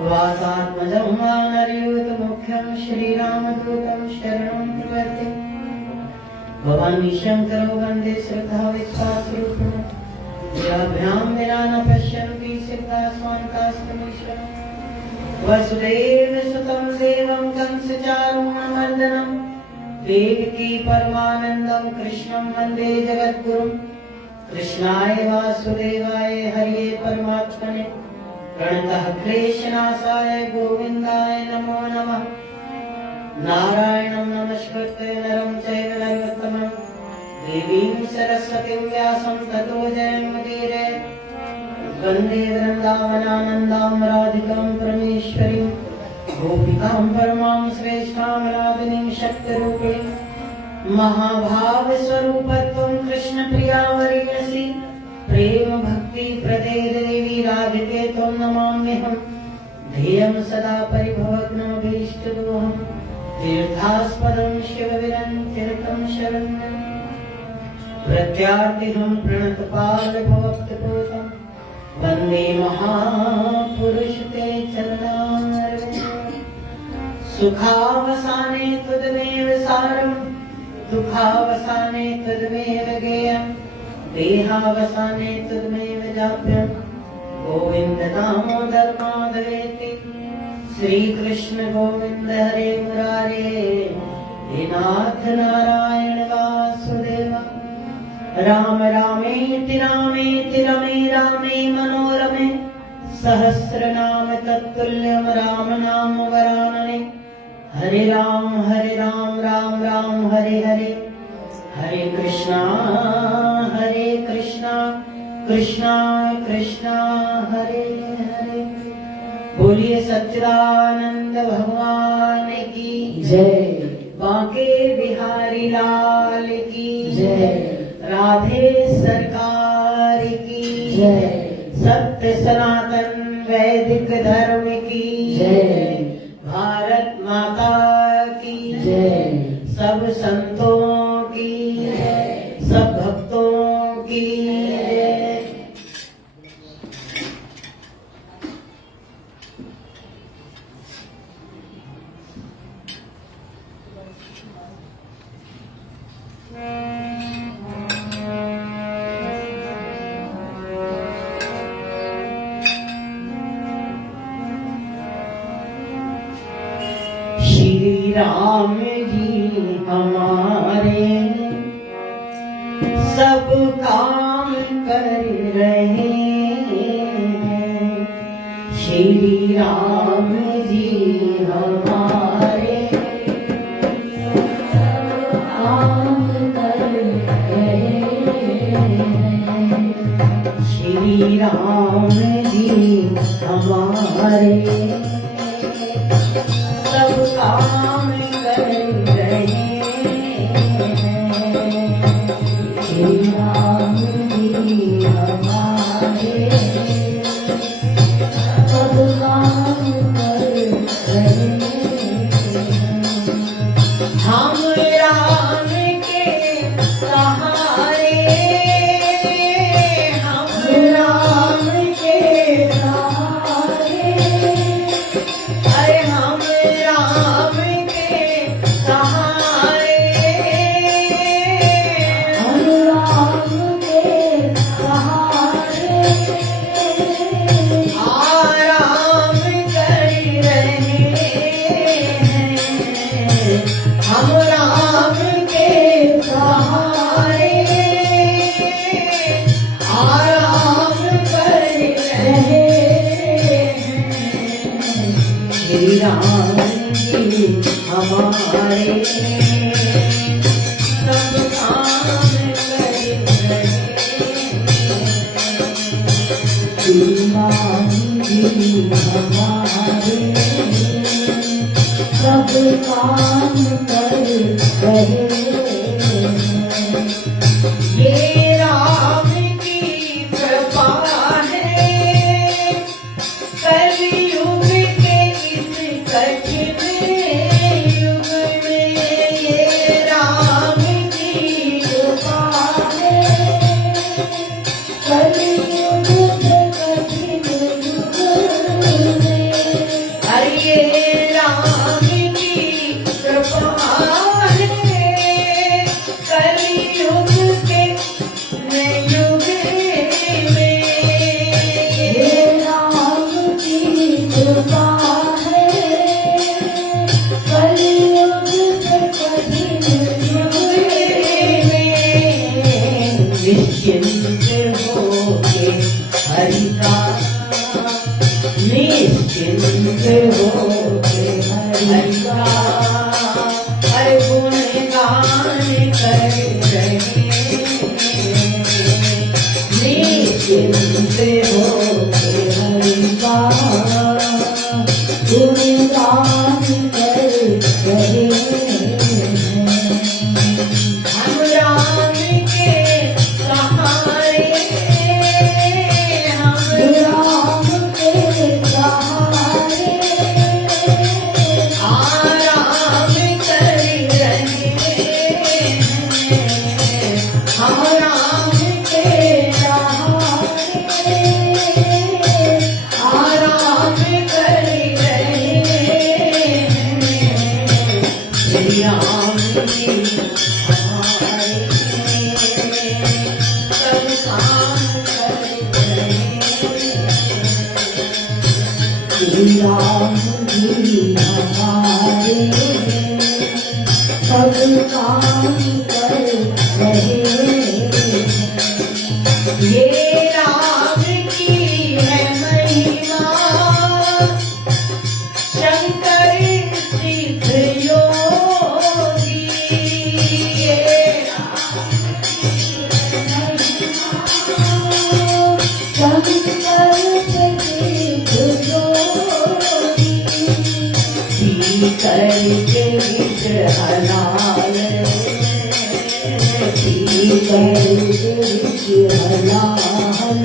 वातात्मजं वानरयूतमुख्यं श्रीरामदूतं शरणं प्रपद्ये। भवानी शंकरो वन्दे श्रद्धा विश्वासरूपिणः। याभ्यां विना न पश्यन्ति सिद्धा स्वान्तास्तमीश्वरम्। वसुदेवसुतं देवं कंसचारूणमर्दनं देवकी परमानन्दं कृष्णं वन्दे जगद्गुरुं। कृष्णाय वासुदेवाय हरये परमात्मने प्रणतः क्लेशनाशाय गोविन्दाय नमो नमः। नारायणं नमस्कृत्य नरं चैव नरोत्तमं देवीं सरस्वतीं व्यासं ततो जयमुदीरये। वन्दे वृन्दावनानन्दां राधिकां परमेश्वरीं गोपिकां परमां श्रेष्ठां राधिनीं शक्तिरूपिणीं। महाभावस्वरूपत्वं कृष्णप्रिया वरिणसि प्रेम भक्ति प्रदे देवी राधिके त्वं नमाम्यहम्। ध्येयं सदा परिभवग्नमभीष्टदोहम् तीर्थास्पदं शिवविरञ्चितं शरण्यं। प्रत्यार्तिहं प्रणतपालभवक्तपोतं वन्दे महापुरुष ते चरणारविन्दं। सुखावसाने त्वदमेव सारं दुःखावसाने त्वदमेव गेयं देहावसाने त्वदमेव जाप्यं। गोविन्द दामोदर माधवेति श्रीकृष्ण गोविन्द हरे मुरारे हे नाथ नारायण वासुदेव। राम रामेति रामेति रमे रामे मनोरमे सहस्रनाम तत्तुल्यं राम नाम वरानने। हरे राम राम राम हरे हरे हरे कृष्णा कृष्णा कृष्णा हरे हरे। बोलिए सच्चिदानंद भगवान की जय। बांके बिहारी लाल की जय। राधे सरकार की जय। सत्य सनातन वैदिक धर्म की जय। भारत माता की जय। सब संतों की जय। सब भक्तों की जय। श्री राम जी हमारे सब काम कर रहे हैं। श्री राम जी हमारे सब काम कर रहे हैं। श्री राम जी हमारे सब काम कर रहे हैं। श्री राम जी हमारे सब काम कर रहे हैं। हम राम के सहारे हम राम के सहारे। अरे हम राम के सहारे हम राम के सहारे आराम कर रहे हैं। हम राम के सहारे आराम कर रहे हैं। श्री राम जी हमारे सब काम कर रहे हैं। श्री राम जी हमारे सब काम कर रहे हैं। ये राम की कृपा है कलयुग के इस कठिन युग में। ये राम की कृपा है कलयुग के कठिन युग में। निश्चिंत होके हरि का हर गुणगान कर रहे। निश्चिंत होके हरि का गुणगान कर रहे। हम राम के सहारे, हम राम के सहारे आराम कर रहे हैं। हम राम के सहारे आराम कर रहे हैं। श्री राम जी हमारे सब काम कर रहे हैं। श्री राम जी हमारे सब काम कर रहे हैं। ये राम की है महिमा, शंकर सिद्ध योगी। ये राम की है महिमा, शंकर सिद्ध योगी। पी करके विष हलाल, पी करके विष हलाल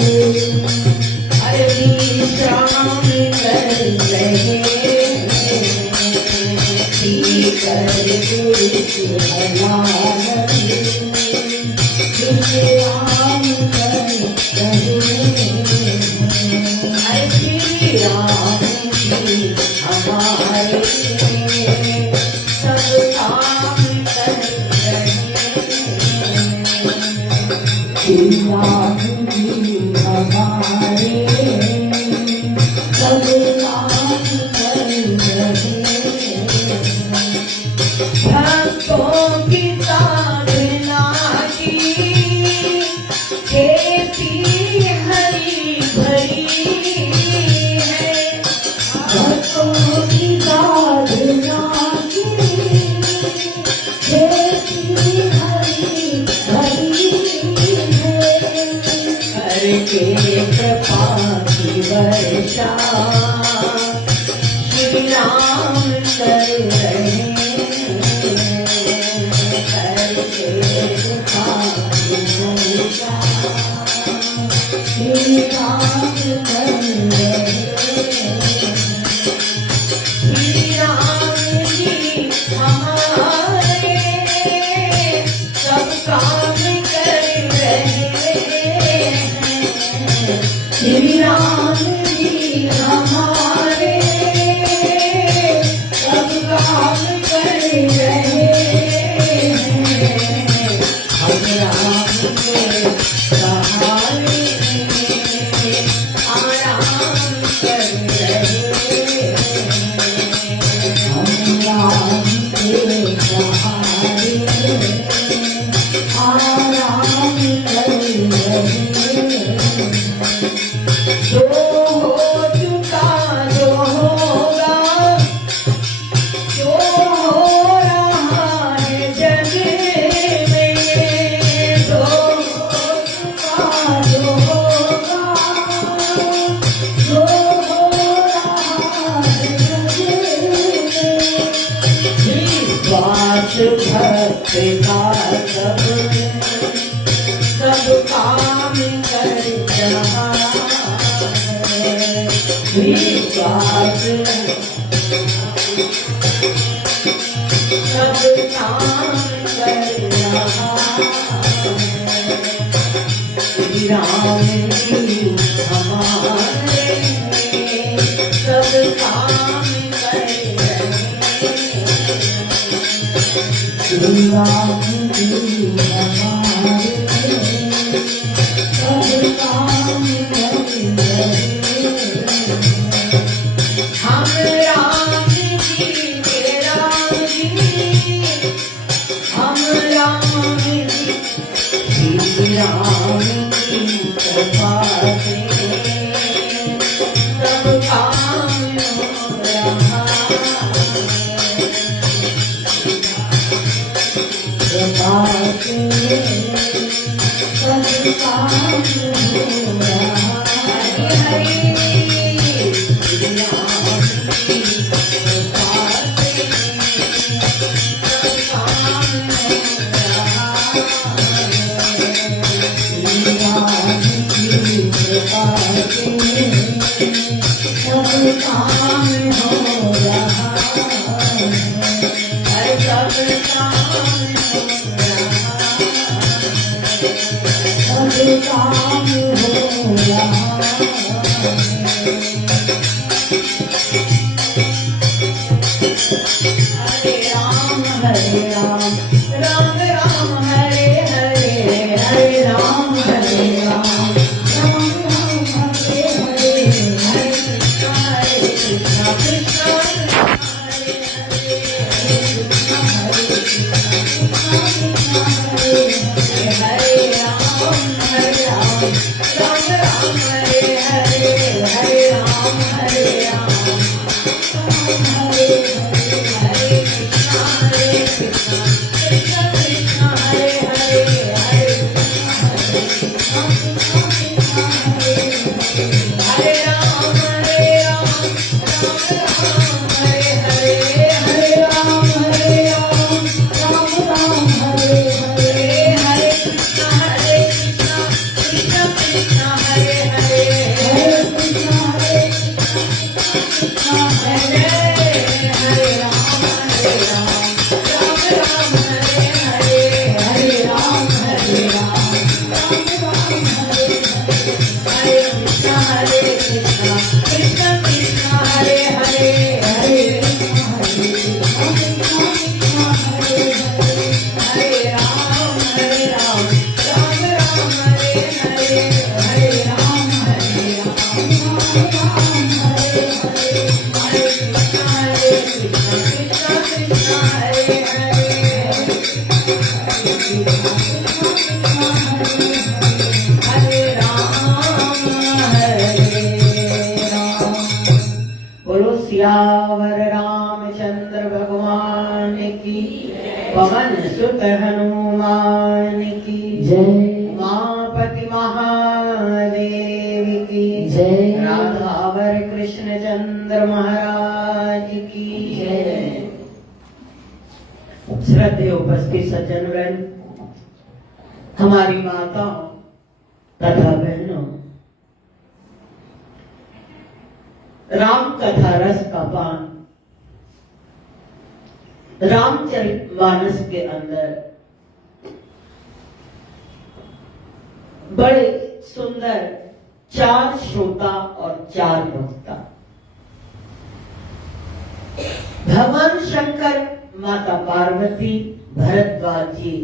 अरे विश्राम कर रहे। पी करके विष हलाल विश्राम कर रहे। अरे श्री राम जी हमारे सब काम कर रहे। श्री राम जी हमारे सब काम कर रहे। भक्तों की साधना की खेती हरी भरी है। भक्तों की साधना की खेती हरी भरी है। करके कृपा की वर्षा श्री राम कर रहे हैं। करके कृपा की वर्षा श्री राम कर रहे हैं। श्री राम जी हमारे सब काम कर रहे हैं। श्री राम जी हमारे सब काम कर रहे हैं। हम राम के सहारे आराम कर रहे हैं। हम राम के सहारे आराम कर रहे हैं। जो हो चुका जो होगा, जो हो रहा है जग में। जो हो चुका जो होगा, जो हो रहा है जग में। विश्वास भक्त का सब काम कर रहा है। विश्वास सब काम कर रहा है। श्री राम जी हमारे सब काम कर रहे। श्री राम जी हमारे सब काम कर रहे। हम राम जी के राम जी, हम राम जी श्री राम की कृपा से सब काम हो रहा है, हर सब काम हो रहा सब काम हो रहा है। हरे राम राम राम हरे हरे, हरे राम हरे राम, राम राम हरे हरे, हरे कृष्ण कृष्ण हरे हरे, कृष्ण हरे कृष्ण कृष्ण हरे हरे, हरे राम राम राम हरे हरे, हरे राम हरे राम, राम हरे हरे, हरे कृष्ण कृष्ण कृष्ण हरे हरे, हरे कृष्ण कृष्ण कृष्ण हरे हरे, हरे राम हरे हरे, हरे राम हरे राम, राम राम हरे हरे, हरे कृष्ण कृष्ण कृष्ण हरे हरे, हरे कृष्ण कृष्ण हरे हरे हरे राम राम राम हरे हरे, हरे राम हरे राम, राम राम हरे हरे, हरे कृष्ण कृष्ण कृष्ण हरे हरे, हरे कृष्ण कृष्ण कृष्ण हरे हरे, हरे राम राम राम हरे हरे, हरे राम हरे राम, राम राम हरे हरे, हरे कृष्ण कृष्ण कृष्ण हरे हरे, हरे राम बोलो सियावर रामचंद्र भगवान की, पवन सुत हनुमान की जय उमापति महादेव की जय, राधावर कृष्ण चंद्र महाराज की जय। श्रद्धेय उपस्थित सज्जन वृंद, हमारी माताओं तथा बहनों, राम कथा रस का पान रामचरितमानस के अंदर बड़े सुंदर 4 श्रोता और 4 वक्ता, भगवान शंकर, माता पार्वती, भरद्वाज जी,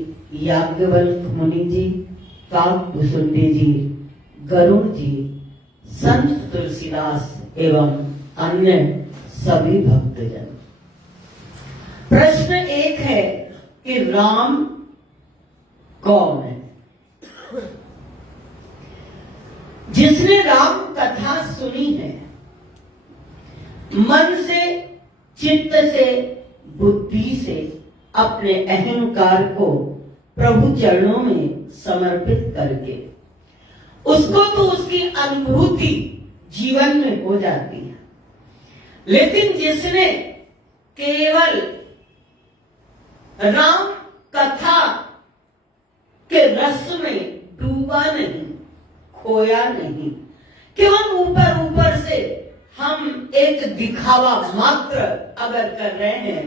याज्ञवल्क्य मुनि जी, काकभूषुंडी जी, गरुड़ जी, संत तुलसीदास एवं अन्य सभी भक्तजन। प्रश्न एक है कि राम कौन है? जिसने राम कथा सुनी है, मन से, चित्त से, बुद्धि से अपने अहंकार को प्रभु चरणों में समर्पित करके उसको तो उसकी अनुभूति जीवन में हो जाती है, लेकिन जिसने केवल राम कथा के रस में डूबा नहीं, खोया नहीं, केवल ऊपर ऊपर से हम एक दिखावा मात्र अगर कर रहे हैं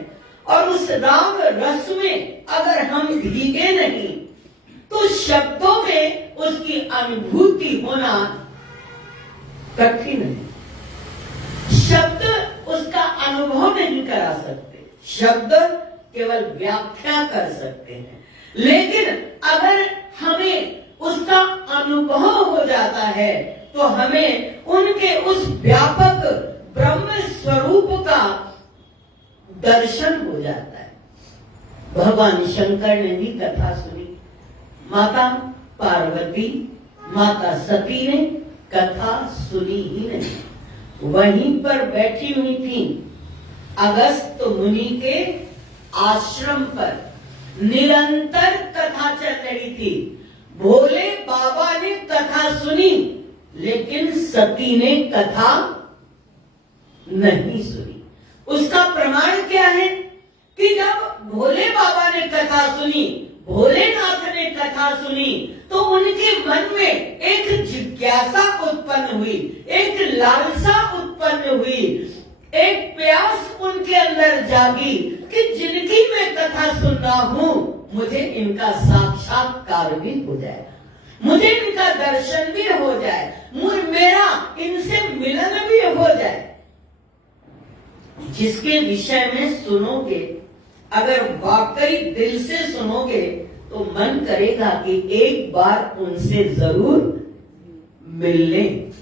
और उस राम रस में अगर हम भीगे नहीं, तो शब्दों में उसकी अनुभूति होना कठिन है। शब्द उसका अनुभव नहीं करा सकते, शब्द केवल व्याख्या कर सकते हैं, लेकिन अगर हमें उसका अनुभव हो जाता है तो हमें उनके उस व्यापक ब्रह्म स्वरूप का दर्शन हो जाता है। भगवान शंकर ने भी कथा सुनी, माता पार्वती, माता सती ने कथा सुनी ही नहीं, वहीं पर बैठी हुई थी अगस्त मुनि के आश्रम पर, निरंतर कथा चल रही थी। भोले बाबा ने कथा सुनी, लेकिन सती ने कथा नहीं सुनी। उसका प्रमाण क्या है कि जब भोले बाबा ने कथा सुनी, भोलेनाथ ने कथा सुनी, तो उनके मन में एक जिज्ञासा उत्पन्न हुई, एक लालसा उत्पन्न हुई, एक जागी कि जिनकी मैं कथा सुन रहा हूं मुझे इनका साक्षात्कार भी हो जाए, मुझे इनका दर्शन भी हो जाए, मेरा इनसे मिलन भी हो जाए। जिसके विषय में सुनोगे, अगर वाकई दिल से सुनोगे तो मन करेगा कि एक बार उनसे जरूर मिल लें।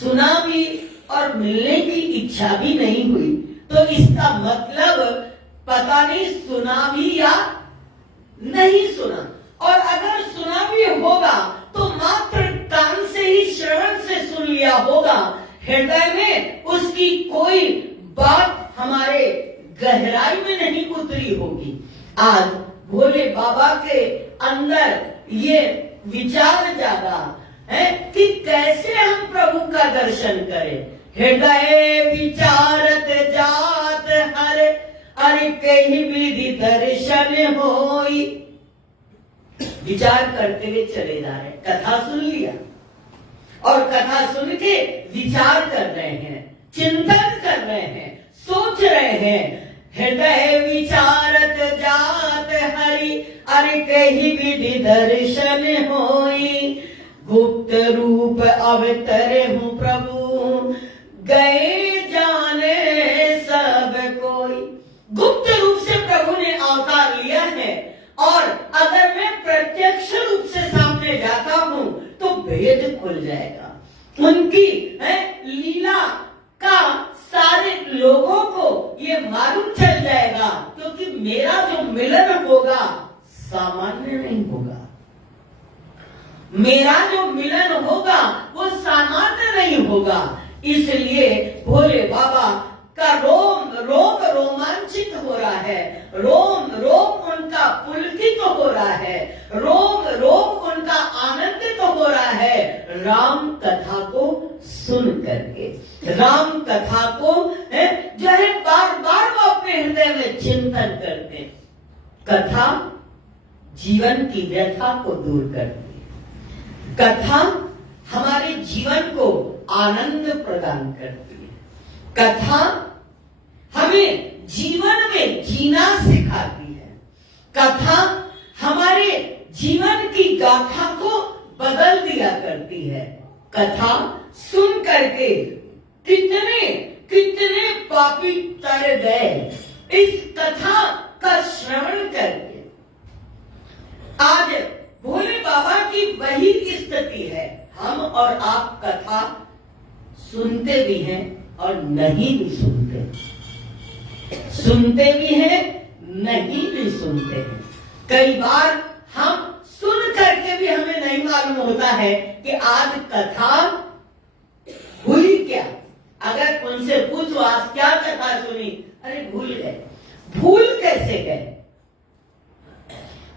सुना भी और मिलने की इच्छा भी नहीं हुई तो इसका मतलब पता नहीं सुना भी या नहीं सुना, और अगर सुना भी होगा तो मात्र कान से ही, श्रवण से सुन लिया होगा, हृदय में उसकी कोई बात हमारे गहराई में नहीं उतरी होगी। आज भोले बाबा के अंदर ये विचार जागा है कि कैसे हम प्रभु का दर्शन करें। हृदय विचारत जात हर, अरे कहीं विधि दर्शन होई। विचार करते हुए चले जा रहे, कथा सुन लिया और कथा सुन के विचार कर रहे हैं, चिंतन कर रहे हैं, सोच रहे हैं। हृदय विचारत जात हरि, अरे कहीं विधि दर्शन होई। गुप्त रूप अवतरे हूँ प्रभु, गए जाने सब कोई। गुप्त रूप से प्रभु ने अवतार लिया है, और अगर मैं प्रत्यक्ष रूप से सामने जाता हूं तो भेद खुल जाएगा। उनकी लीला का सारे लोगों को ये मालूम चल जाएगा, क्योंकि मेरा जो मिलन होगा सामान्य नहीं होगा। मेरा जो मिलन होगा वो सामान्य नहीं होगा। इसलिए भोले बाबा का रोम रोम रोमांचित हो रहा है, रोम रोम उनका पुलकित हो रहा है, रोम रोम उनका आनंदित हो रहा है राम कथा को सुन करके। राम कथा को जो है बार बार वो अपने हृदय में चिंतन करते। कथा जीवन की व्यथा को दूर करती है, कथा हमारे जीवन को आनंद प्रदान करती है, कथा हमें जीवन में जीना सिखाती है, कथा हमारे जीवन की गाथा को बदल दिया करती है। कथा सुन करके कितने कितने पापी तर गए इस कथा का श्रवण करके। आज भोले बाबा की वही स्थिति है, हम और आप कथा सुनते भी हैं और नहीं भी सुनते, सुनते भी हैं नहीं भी सुनते हैं। कई बार हम सुन करके भी हमें नहीं मालूम होता है कि आज कथा हुई क्या। अगर उनसे पूछो आज क्या कथा सुनी, अरे भूल गए। भूल कैसे गए,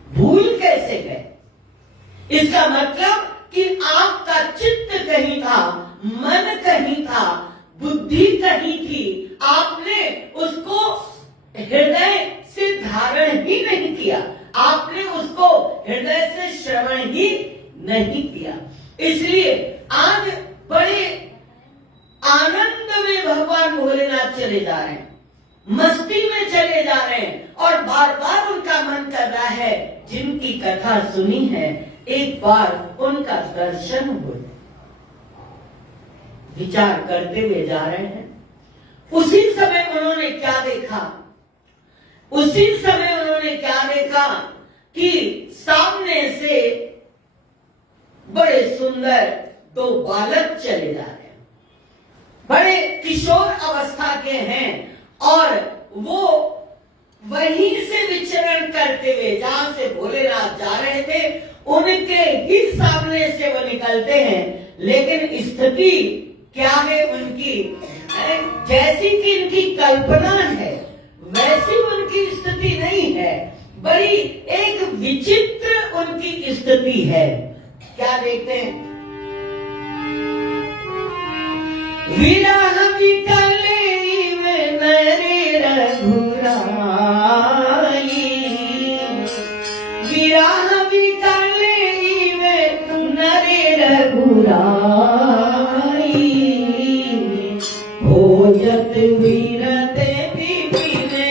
भूल कैसे गए? इसका मतलब कि आपका चित्त कहीं था, मन कहीं था, बुद्धि कहीं थी, आपने उसको हृदय से धारण ही नहीं किया, आपने उसको हृदय से श्रवण ही नहीं किया। इसलिए आज बड़े आनंद में भगवान भोलेनाथ चले जा रहे हैं, मस्ती में चले जा रहे हैं, और बार बार उनका मन कर रहा है जिनकी कथा सुनी है एक बार उनका दर्शन हो। विचार करते हुए जा रहे हैं। उसी समय उन्होंने क्या देखा, उसी समय उन्होंने क्या देखा कि सामने से बड़े सुंदर दो बालक चले जा रहे हैं, बड़े किशोर अवस्था के हैं, और वो वहीं से विचरण करते हुए जहां से भोलेनाथ जा रहे थे उनके ही सामने से वो निकलते हैं। लेकिन स्थिति क्या है उनकी, जैसी कि इनकी कल्पना है वैसी उनकी स्थिति नहीं है, बड़ी एक विचित्र उनकी स्थिति है। क्या देखते हैं? विरह विकले में नरे रघुराई, विरह विकले में नरे रघुराई, भोजत विरते विपिन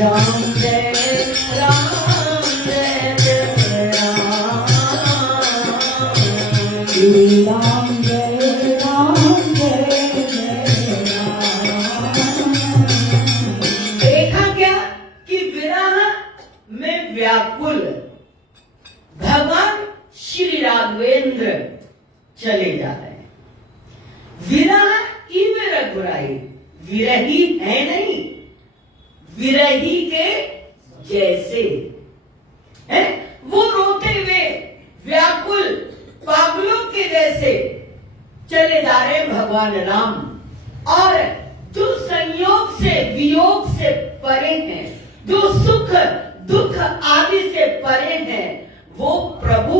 राम जय राम जय जय राम। श्री राम जय राम जय जय राम। देखा क्या कि विरह में व्याकुल भगवान श्री राघवेंद्र चले जा रहे हैं। विरह की विरह बुराई, विरही है नहीं, विरही के जैसे है। वो रोते हुए व्याकुल पागलों के जैसे चले जा रहे भगवान राम, और जो संयोग से वियोग से परे हैं, जो सुख दुख आदि से परे हैं, वो प्रभु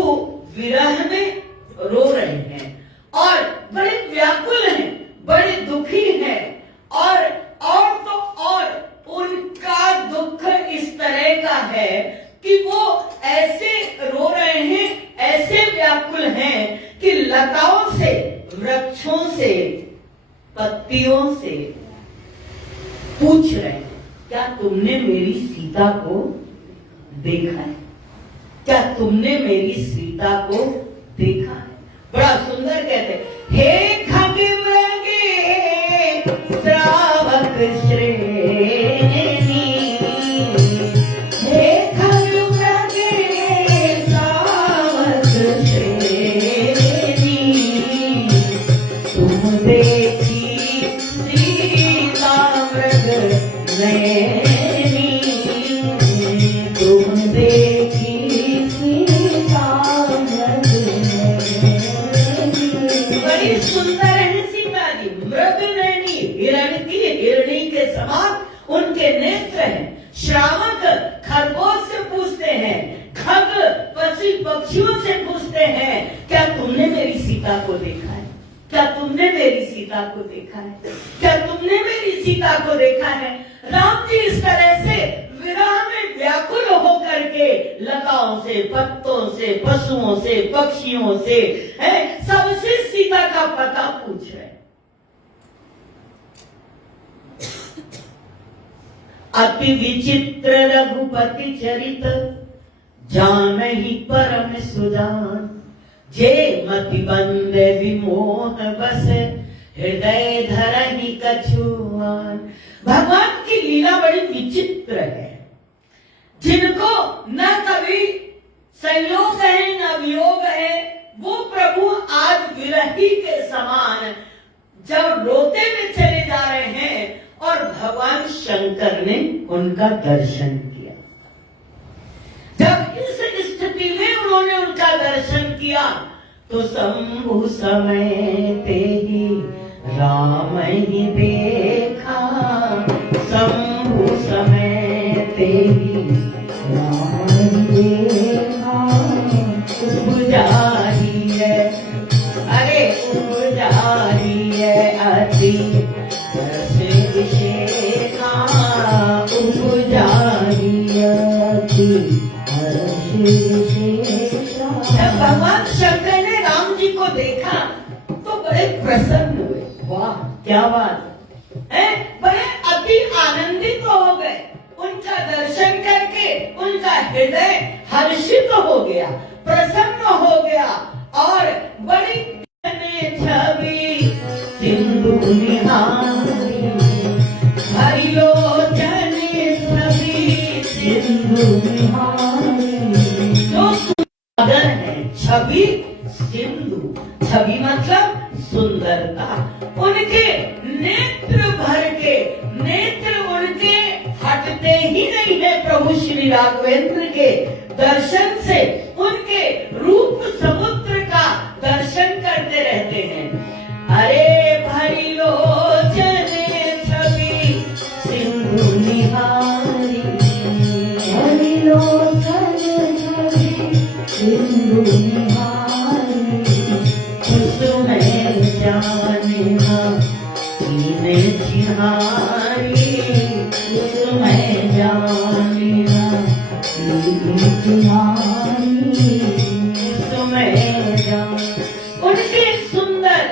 विरह में रो रहे हैं और बड़े व्याकुल हैं, बड़े दुखी हैं। और तो और उनका दुख इस तरह का है कि वो ऐसे रो रहे हैं, ऐसे व्याकुल हैं कि लताओं से, वृक्षों से, पत्तियों से पूछ रहे हैं, क्या तुमने मेरी सीता को देखा है? क्या तुमने मेरी सीता को देखा है? बड़ा सुंदर कहते हैं, हे खगमृगे श्रावक श्रेणी, हे खगमृगे श्रावक श्रेणी, तुम देखी सीता मृग नयनी, तुम देखी सीता मृग नयनी। बड़ी सुंदर है सीता जी, मृग नयनी, हिरणी के समान उनके नेत्र हैं। श्रावक खरगोश से पूछते हैं, खग पशु पक्षियों से पूछते हैं, क्या तुमने मेरी सीता को देखा है? क्या तुमने मेरी सीता को देखा है? क्या तुमने मेरी सीता को देखा है? राम जी इस तरह से विरह में व्याकुल होकर के लताओं से, पत्तों से, पशुओं से, पक्षियों से, सबसे सीता का पता पूछ रहे। अति विचित्र रघुपति चरित, जानहि परम सुजान, जे मति बंद विमोह बस, हृदय धरहि कछुआन। भगवान की लीला बड़ी विचित्र है, जिनको न कभी संयोग है न वियोग है, वो प्रभु आज विरही के समान जब रोते हुए चले जा रहे हैं, और भगवान शंकर ने उनका दर्शन किया। जब इस स्थिति में उन्होंने उनका दर्शन किया, तो शंभु समय ते ही राम ही देखा, शंभु समय ते ही राम ही देखा। उपजारी है, अरे उपजारी है अति रस विशेखा, उपजारी अति हर्ष विशेषा। जब भगवान शंकर ने राम जी को देखा तो बड़े प्रसन्न हुए। वाह क्या बात है, बड़े अति आनंदित हो गए। उनका दर्शन करके उनका हृदय हर्षित हो गया, प्रसन्न हो गया, और बड़ी छवि सिंधु निहारी, हरिलोचन छवि सिंधु निहारी। जो सुंदर है, छवि सिंधु, छवि मतलब सुंदरता। उनके नेत्र भर के, नेत्र उनके हटते ही नहीं है प्रभु श्री राघवेंद्र के दर्शन से। उनके रूप समुद्र का दर्शन करते रहते हैं। अरे भरी लोचन छवि सिंधु निहारी, हरि लोचन छवि सिंधु निहारी। उसमें जानिना कीने चिन्हारी, उसमें जानिना कीने चिन्हारी। उसमें जान। उनके सुंदर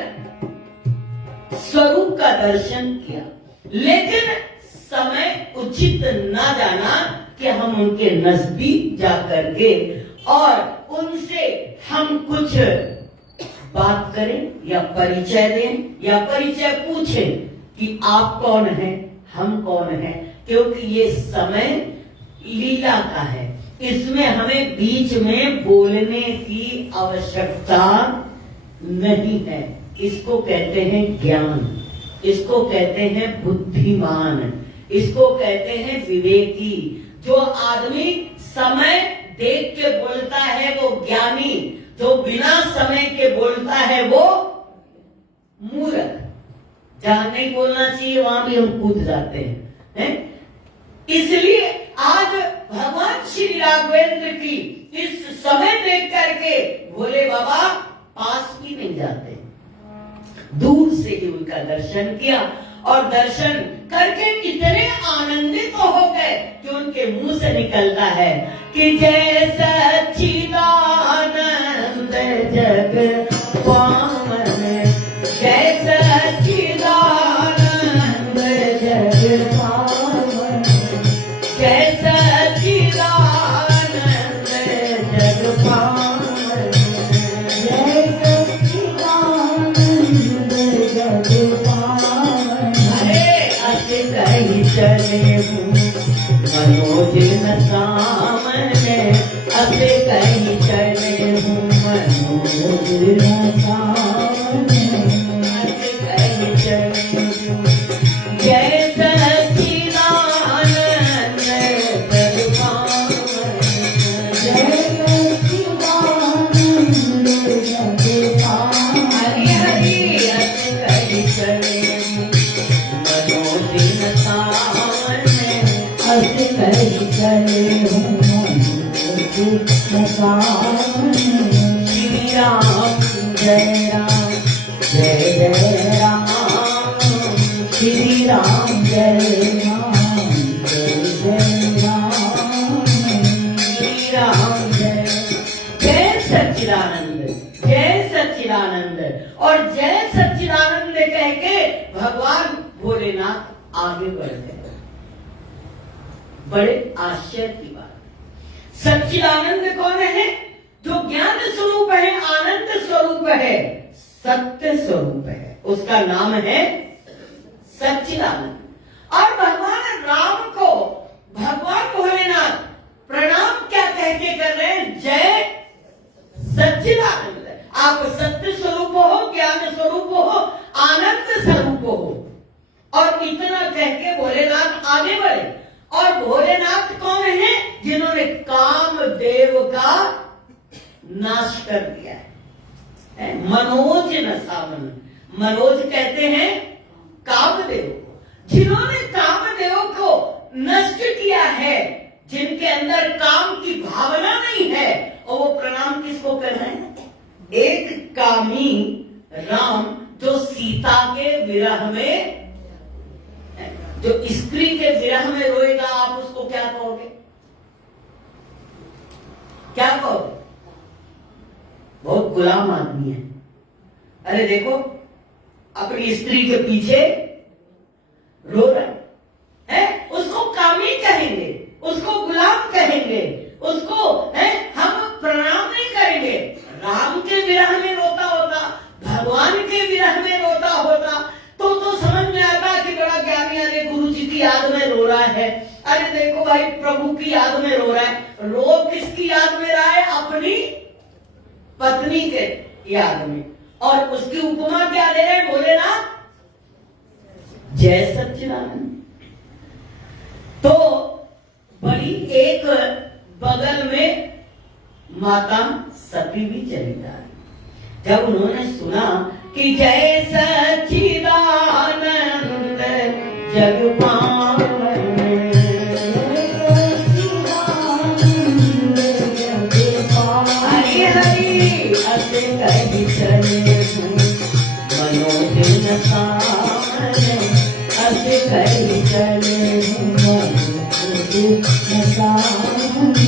स्वरूप का दर्शन किया, लेकिन समय उचित ना जाना कि हम उनके नजदीक जा करके और उनसे हम कुछ बात करें या परिचय दें या परिचय पूछें कि आप कौन हैं, हम कौन हैं, क्योंकि ये समय लीला का है। इसमें हमें बीच में बोलने की आवश्यकता नहीं है। इसको कहते हैं ज्ञान, इसको कहते हैं बुद्धिमान, इसको कहते हैं विवेकी। जो आदमी समय देख के बोलता है वो ज्ञानी, जो बिना समय के बोलता है वो मूर्ख। जहां नहीं बोलना चाहिए वहां भी हम कूद जाते हैं। इसलिए आज भगवान श्री राघवेंद्र की इस समय देख करके भोले बाबा पास भी नहीं जाते, दूर से ही उनका दर्शन किया और दर्शन करके इतने आनंदित हो गए कि उनके मुंह से निकलता है कि जय सच्चिदानंद जग पावन, जय सच्चिदानंद जग पावन, जय सच्चिदानंद जग पावन, जय सच्चिदानंद जग पावन। अरे अति कहीं चले हूँ मनोज न सामने, अति कहीं चले हूँ मनोज न सामने, अति कहीं चले हूँ जय सच्चिदानंद जग पावन, जय सच्चिदानंद जग पावन। हरि हरि अति कहीं चले हूँ मनोज न सामने, अति कहीं चले हूँ मनोज न सामने। श्री राम जय राम जय जय राम, श्री राम जय राम जय जय राम, श्री राम जय जय सच्चिदानंद, जय सच्चिदानंद। और जय सच्चिदानंद कह के भगवान भोलेनाथ आगे बढ़ गए। बड़े आश्चर्य की बात, सच्चिदानंद कौन है? जो ज्ञान स्वरूप है, आनंद स्वरूप है, सत्य स्वरूप है, उसका नाम है सच्चिदानंद। और भगवान राम को भगवान भोलेनाथ प्रणाम क्या कह के कर रहे हैं? जय सच्चिदानंद। आप सत्य स्वरूप हो, ज्ञान स्वरूप हो, आनंद स्वरूप हो। और इतना कह के भोलेनाथ आगे बढ़े। और भोलेनाथ कौन है? जिन्होंने कामदेव का नाश कर दिया है। मनोज न सावन, मनोज कहते हैं कामदेव को, जिन्होंने कामदेव को नष्ट किया है, जिनके अंदर काम की भावना नहीं है। और वो प्रणाम किसको कर रहे हैं? एक कामी राम जो सीता के विरह में, जो स्त्री के विरह में रोएगा, आप उसको क्या कहोगे? क्या कहोगे? बहुत गुलाम आदमी है। अरे देखो, अपनी स्त्री के पीछे रो रहा है, उसको कामी कहेंगे, उसको गुलाम कहेंगे, उसको हम प्रणाम नहीं करेंगे। राम के विरह में रोता होता, भगवान के विरह में रोता होता तो समझ में आता कि बड़ा ज्ञानी, अरे गुरु जी की याद में रो रहा है, अरे देखो भाई प्रभु की याद में रो रहा है। रो किसकी याद में रहा है? अपनी पत्नी के याद में। और उसकी उपमा क्या दे रहे हैं भोलेनाथ? जय सच्चिदानंद। तो बड़ी एक बगल में माता सती भी चली जा रही। जब उन्होंने सुना कि जय सच्चिदानंद जग पावन, हरि हरि अति कहीं चले हूँ मनोज न सामने, अति कहीं चले हूँ मनोज न सामने।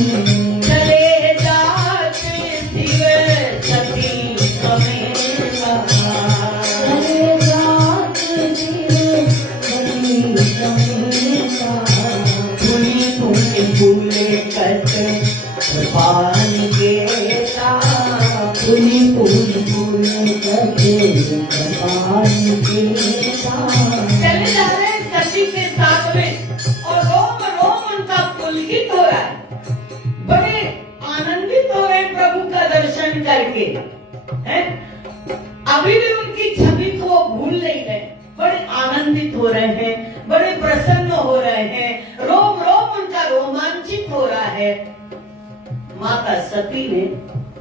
चले जाते शिव सती समेता, चले जाते शिव सती समेता, कृपान केता पुनि पुनि पुनि करके कृपान केता। चले जा रहे हैं सती के साथ में और रोम रोम उनका पुलकित हो रहा है, बड़े आनंदित हो रहे हैं प्रभु का दर्शन करके, हैं? अभी भी उनकी छवि को वो भूल नहीं रहे, बड़े आनंदित हो रहे हैं, बड़े प्रसन्न हो रहे हैं, रोम रोम उनका रोमांचित हो रहा है। माता सती ने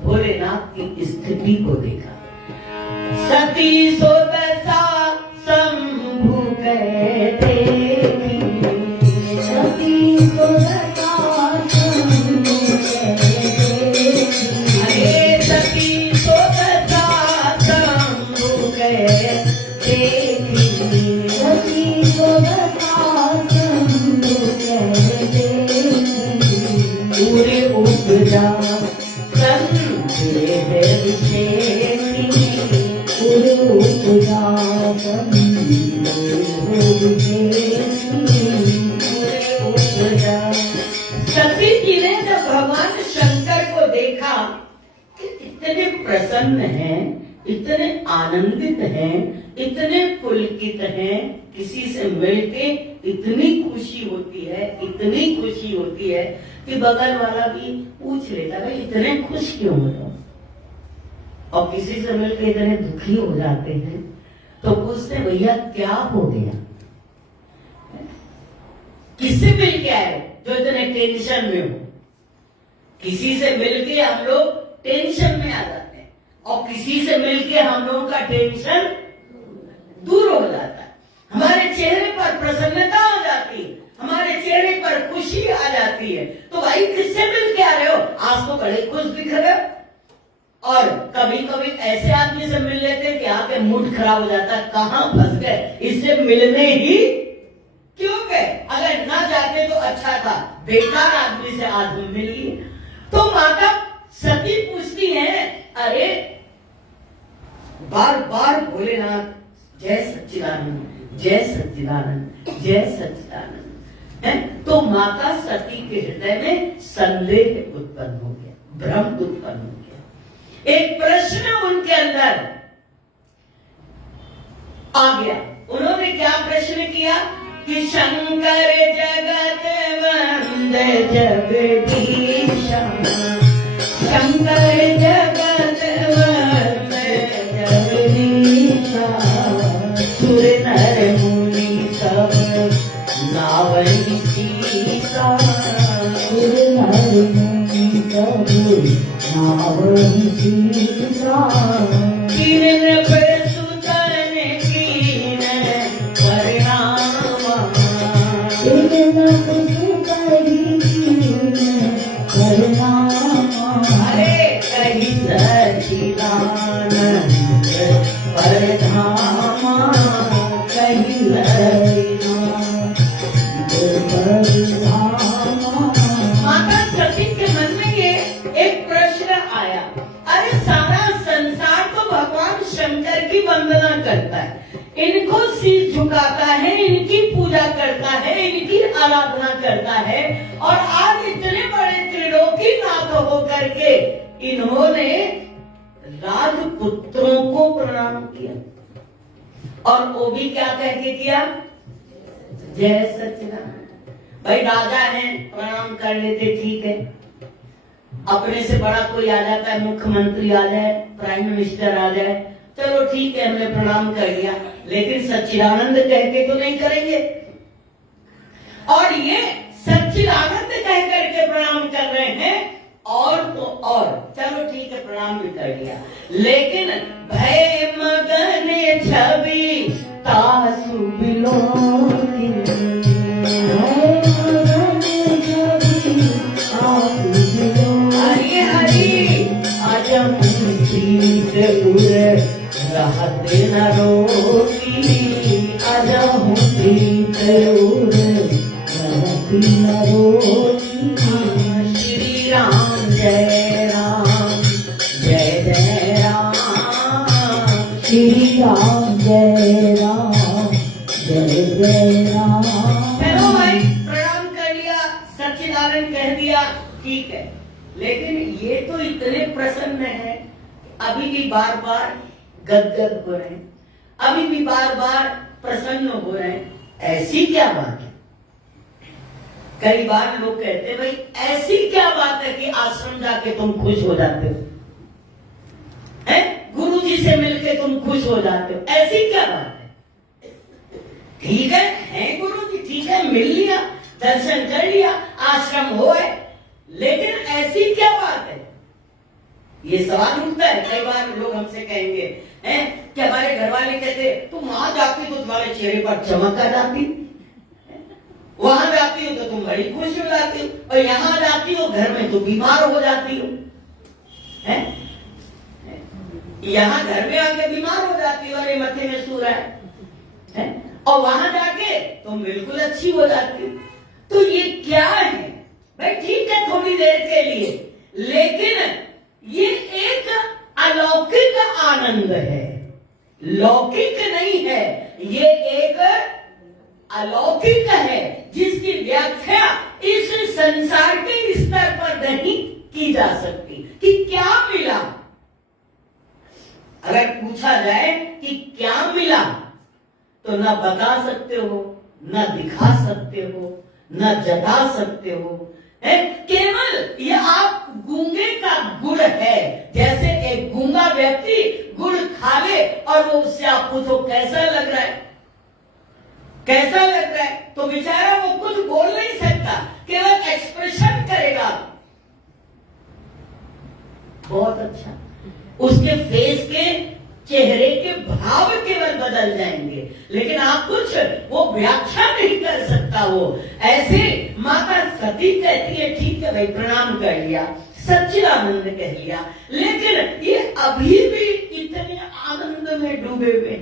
भोलेनाथ की स्थिति को देखा। सती सो दशा शंभु कहते, सती सो दशा शंभु कहते। अरे सती सो दशा शंभु कहते, सती सो दशा शंभु कहते। पूरे उपजा संदेह विशेषी, पूरे उपजा संदेह विशेषी। पूरे उपजा। सती जी ने जब भगवान शंकर को देखा कि इतने प्रसन्न हैं, इतने आनंदित हैं, इतने पुलकित हैं, किसी से मिलके इतनी खुशी होती है, इतनी खुशी होती है कि बगल वाला भी पूछ लेता भाई इतने खुश क्यों हो रहे हो, और किसी से मिलके इतने दुखी हो जाते हैं तो पूछते भैया क्या हो गया, किससे मिल के आए जो इतने टेंशन में हो। किसी से मिलके हम लोग टेंशन में आ जाते हैं और किसी से मिलके हम लोगों का टेंशन दूर हो जाता है, हमारे चेहरे पर प्रसन्नता हो जाती है, हमारे चेहरे पर खुशी आ जाती है। तो भाई किससे मिल के आ रहे हो, आज तो बड़े खुश दिख रहे हो। और कभी कभी ऐसे आदमी से मिल लेते हैं कि आके मूड खराब हो जाता है, कहाँ फंस गए, इससे मिलने ही क्यों गए, अगर ना जाते तो अच्छा था, बेकार आदमी से आदमी मिल लिए। तो माता सती पूछती है, अरे बार बार भोलेनाथ जय सच्चिदानंद जय सच्चिदानंद जय सच्चिदानंद है, तो माता सती के हृदय में संदेह उत्पन्न हो गया, भ्रम उत्पन्न हो गया, एक प्रश्न उनके अंदर आ गया। उन्होंने क्या प्रश्न किया कि शंकर जगत वंदे जगदीशा, शंकर जगत वंदे जगदीशा, सुर नर मुनि सब नावहि सीसा, सुर नर मुनि सब नावहि सीसा। किरण प्रसूतन कीन परिणामा, किरण प्रसूतन कीन परिणामा। अरे कही सच्चिदानंद परधामा, कही माता सती के मन में ये एक प्रश्न आया, अरे सारा संसार तो भगवान शंकर की वंदना करता है, इनको सिर झुकाता है, इनकी पूजा करता है, इनकी आराधना करता है, और आज इतने बड़े त्रिलोकी नाथ होकर के इन्होंने राजपुत्रों को प्रणाम किया, और वो भी क्या कह के किया, जय सच्चिदानंद। भाई राजा हैं, प्रणाम कर लेते ठीक है, अपने से बड़ा कोई आ जाता है, मुख्यमंत्री आ जाए, प्राइम मिनिस्टर आ जाए, चलो ठीक है हमने प्रणाम कर लिया, लेकिन सच्चिदानंद कह के तो नहीं करेंगे। और ये सच्चिदानंद कह करके प्रणाम कर रहे हैं, और तो और चलो ठीक है प्रणाम भी कर लिया, लेकिन भय मगन छवि तासु बिलोकी, हरि हरि अजम प्रीत उर रहत न रोकी, अजम प्रीत उर रहत न रोकी। श्री राम जय राम जय जय राम, श्री राम जय राम जय जय राम। चलो भाई प्रणाम कर लिया, सच्चिदानंद कह दिया ठीक है, लेकिन ये तो इतने प्रसन्न है, अभी भी बार बार गदगद हो रहे हैं, अभी भी बार बार प्रसन्न हो रहे हैं। ऐसी क्या बात है? कई बार लोग कहते हैं भाई ऐसी क्या बात है कि आश्रम जाके तुम खुश हो जाते हो, हैं? गुरु जी से मिलके तुम खुश हो जाते हो, ऐसी क्या बात है? ठीक है गुरु जी, ठीक है, मिल लिया, दर्शन कर लिया, आश्रम हो है, लेकिन ऐसी क्या बात है? ये सवाल उठता है। कई बार लोग हमसे कहेंगे हैं कि हमारे घर वाले कहते तुम वहां जाती तो तुम्हारे चेहरे पर चमक आ जाती, वहां जाती हो तो तुम बड़ी खुश हो जाती हो, और यहां जाती हो घर में तो बीमार हो जाती हो, हैं? यहां घर में आके बीमार हो जाती हो, अरे मथे में सूर है, और वहां जाके तुम बिल्कुल अच्छी हो जाती हो। तो ये क्या है भाई? ठीक है थोड़ी देर के लिए, लेकिन ये एक अलौकिक आनंद है, लौकिक नहीं है, ये एक अलौकिक है जिसकी व्याख्या इस संसार के स्तर पर नहीं की जा सकती कि क्या मिला। अगर पूछा जाए कि क्या मिला तो ना बता सकते हो, ना दिखा सकते हो, ना जता सकते हो, है? केवल ये आप गूंगे का गुड़ है, जैसे एक गूंगा व्यक्ति गुड़ खा ले और वो उससे आप पूछो कैसा लग रहा है, कैसा लग रहा है, तो बेचारा वो कुछ बोल नहीं सकता, केवल एक्सप्रेशन करेगा, बहुत अच्छा। उसके फेस के चेहरे के भाव केवल बदल जाएंगे, लेकिन आप कुछ वो व्याख्या नहीं कर सकता। वो ऐसे माता सती कहती है ठीक है भाई प्रणाम कर लिया, सच्चिदानंद कह लिया, लेकिन ये अभी भी इतने आनंद में डूबे हुए,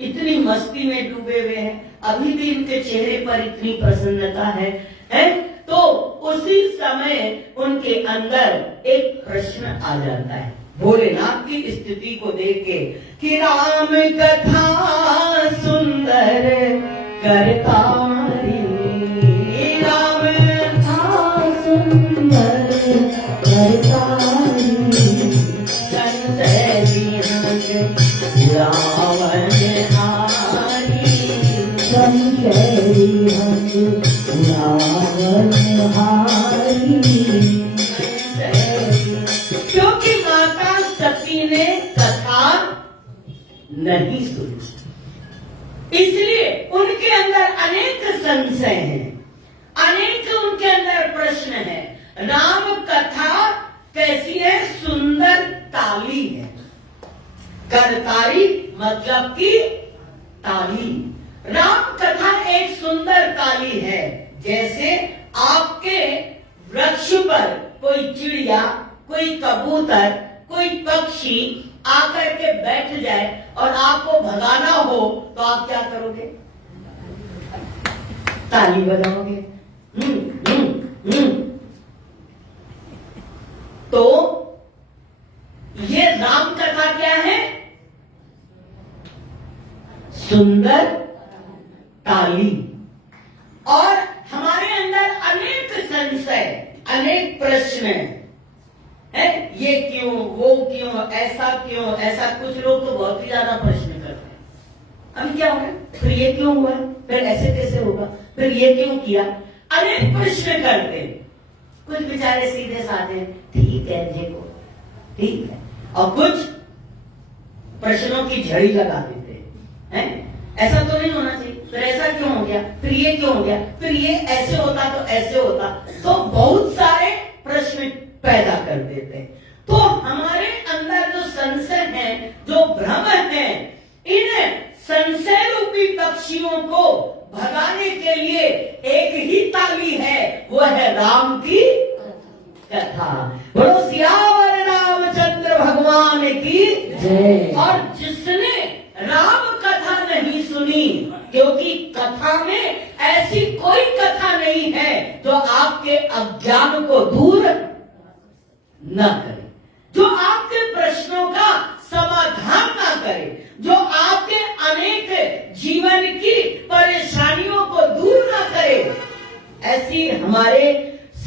इतनी मस्ती में डूबे हुए हैं, अभी भी इनके चेहरे पर इतनी प्रसन्नता है? तो उसी समय उनके अंदर एक प्रश्न आ जाता है भोलेनाथ की स्थिति को देख के कि राम कथा सुंदर करतारी, राम कथा सुंदर करतारी, संशय रावण हारी, संशय रावण हारी। क्योंकि माता सती ने कथा नहीं सुनी, इसलिए उनके अंदर अनेक संशय हैं, अनेक उनके अंदर प्रश्न है। राम कथा कैसी है? सुंदर ताली है, करतारी मतलब की ताली। राम कथा एक सुंदर ताली है, जैसे आपके वृक्ष पर कोई चिड़िया, कोई कबूतर, कोई पक्षी आकर के बैठ जाए और आपको भगाना हो तो आप क्या करोगे? ताली बजाओगे। तो ये राम कथा क्या है? सुंदर ताली। और हमारे अंदर अनेक संशय, अनेक प्रश्न है, ये क्यों, वो क्यों, ऐसा क्यों, ऐसा। कुछ लोग तो बहुत ही ज्यादा प्रश्न करते हैं, अब क्या होगा, फिर ये क्यों हुआ, फिर ऐसे कैसे होगा, फिर ये क्यों किया, अनेक प्रश्न करते हैं। कुछ बेचारे सीधे साधे ठीक है देखो, ठीक है, और कुछ प्रश्नों की झड़ी लगा देते हैं, ऐसा तो नहीं होना चाहिए, फिर ऐसा क्यों हो गया, फिर ये क्यों हो गया, फिर ये ऐसे होता तो ऐसे होता, तो बहुत सारे प्रश्न पैदा कर देते हैं। तो हमारे अंदर जो संशय है, जो भ्रम है, इन संशय रूपी पक्षियों को भगाने के लिए एक ही ताली है, वो है राम की कथा। बोलो सियावर रामचंद्र भगवान की जय। और जिसने राम कथा नहीं सुनी, क्योंकि कथा में ऐसी कोई कथा नहीं है जो आपके अज्ञान को दूर न करे, जो आपके प्रश्नों का समाधान न करे, जो आपके अनेक जीवन की परेशानियों को दूर न करे, ऐसी हमारे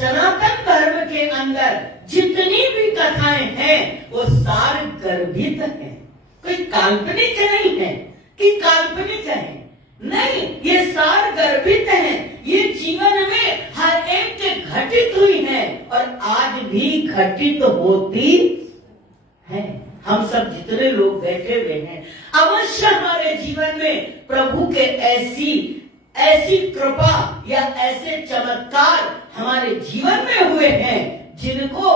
सनातन धर्म के अंदर जितनी भी कथाएं हैं वो सार गर्भित हैं, कोई काल्पनिक नहीं है कि काल्पनिक है, नहीं, ये सार गर्भित हैं, ये जीवन में हर एक के घटित हुई है और आज भी घटित होती है। हम सब जितने लोग बैठे हुए हैं अवश्य हमारे जीवन में प्रभु के ऐसी कृपा या ऐसे चमत्कार हमारे जीवन में हुए हैं जिनको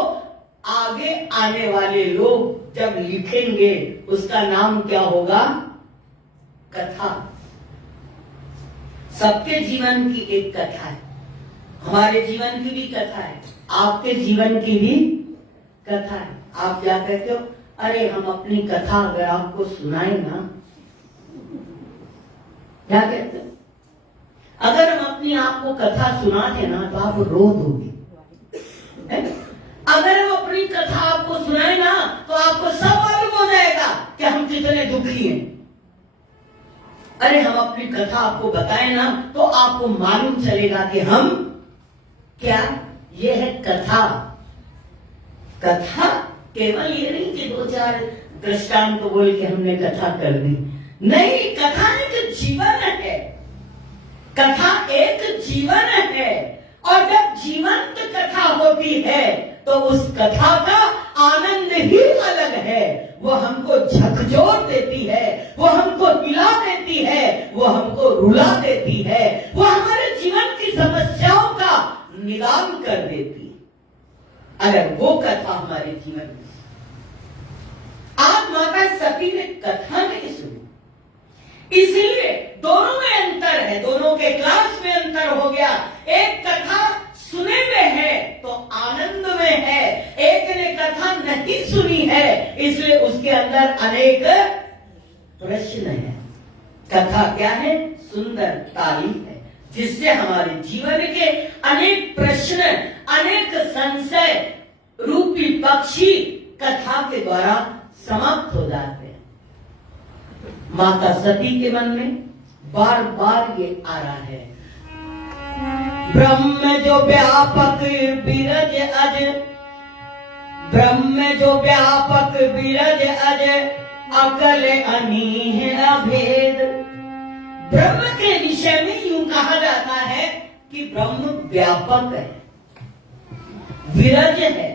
आगे आने वाले लोग जब लिखेंगे उसका नाम क्या होगा? कथा। सबके जीवन की एक कथा है, हमारे जीवन की भी कथा है, आपके जीवन की भी कथा है। आप क्या कहते हो? अरे हम अपनी कथा अगर आपको सुनाए ना, क्या कहते हो? अगर हम अपनी आपको कथा सुना दे ना तो आप रो दोगे। अगर हम अपनी कथा आपको सुनाए ना तो आपको सब मालूम हो जाएगा कि हम कितने दुखी हैं। अरे हम अपनी कथा आपको बताए ना तो आपको मालूम चलेगा कि हम क्या, ये है कथा। कथा केवल ये नहीं कि दो चार दृष्टांत को बोल के हमने कथा कर दी, नहीं, कथा एक जीवन है, कथा एक जीवन है। और जब जीवंत कथा होती है तो उस कथा का आनंद ही अलग है। वो हमको झकझोर देती है, वो हमको हिला देती है, वो हमको रुला देती है, वो हमारे जीवन की समस्याओं का निदान कर देती है अगर वो कथा हमारे जीवन में। आज माता सती ने कथा नहीं सुनी, इसलिए दोनों में अंतर है, दोनों के क्लास में अंतर हो गया। एक कथा सुने में है तो आनंद में है, एक ने कथा नहीं सुनी है इसलिए उसके अंदर अनेक प्रश्न है। कथा क्या है? सुंदर तालीम है जिससे हमारे जीवन के अनेक प्रश्न, अनेक संशय रूपी पक्षी कथा के द्वारा समाप्त हो जाते हैं। माता सती के मन में बार बार ये आ रहा है, ब्रह्म जो व्यापक बिरज अज, ब्रह्म जो व्यापक बिरज अज, अकल अनीह अभेद। ब्रह्म के विषय में यूं कहा जाता है कि ब्रह्म व्यापक है, विरज है,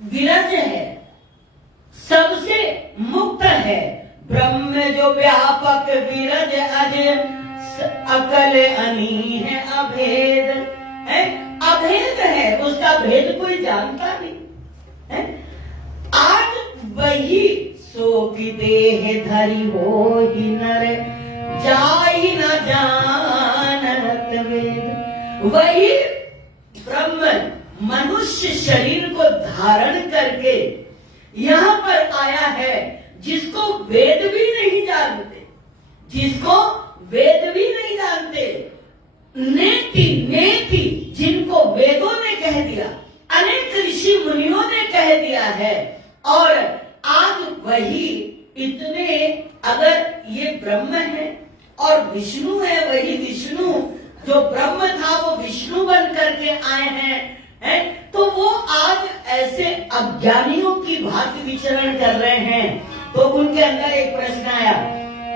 विरज है, सबसे मुक्त है। ब्रह्म जो व्यापक विरज अज, अकल अनीह अभेद है, अभेद है, उसका भेद कोई जानता नहीं है। आज वही सो की देह धरी हो ही नर, जाई न जानत वेद। वही ब्रह्म मनुष्य शरीर को धारण करके यहां पर आया है जिसको वेद भी नहीं जानते, जिसको वेद भी नहीं जानते, नेति नेति जिनको वेदों ने कह दिया, अनेक ऋषि मुनियों ने कह दिया है। और आज वही इतने, अगर ये ब्रह्म है और विष्णु है, वही विष्णु जो ब्रह्म था वो विष्णु बन करके आए हैं, तो वो आज ऐसे अज्ञानियों की भांति विचरण कर रहे हैं। तो उनके अंदर एक प्रश्न आया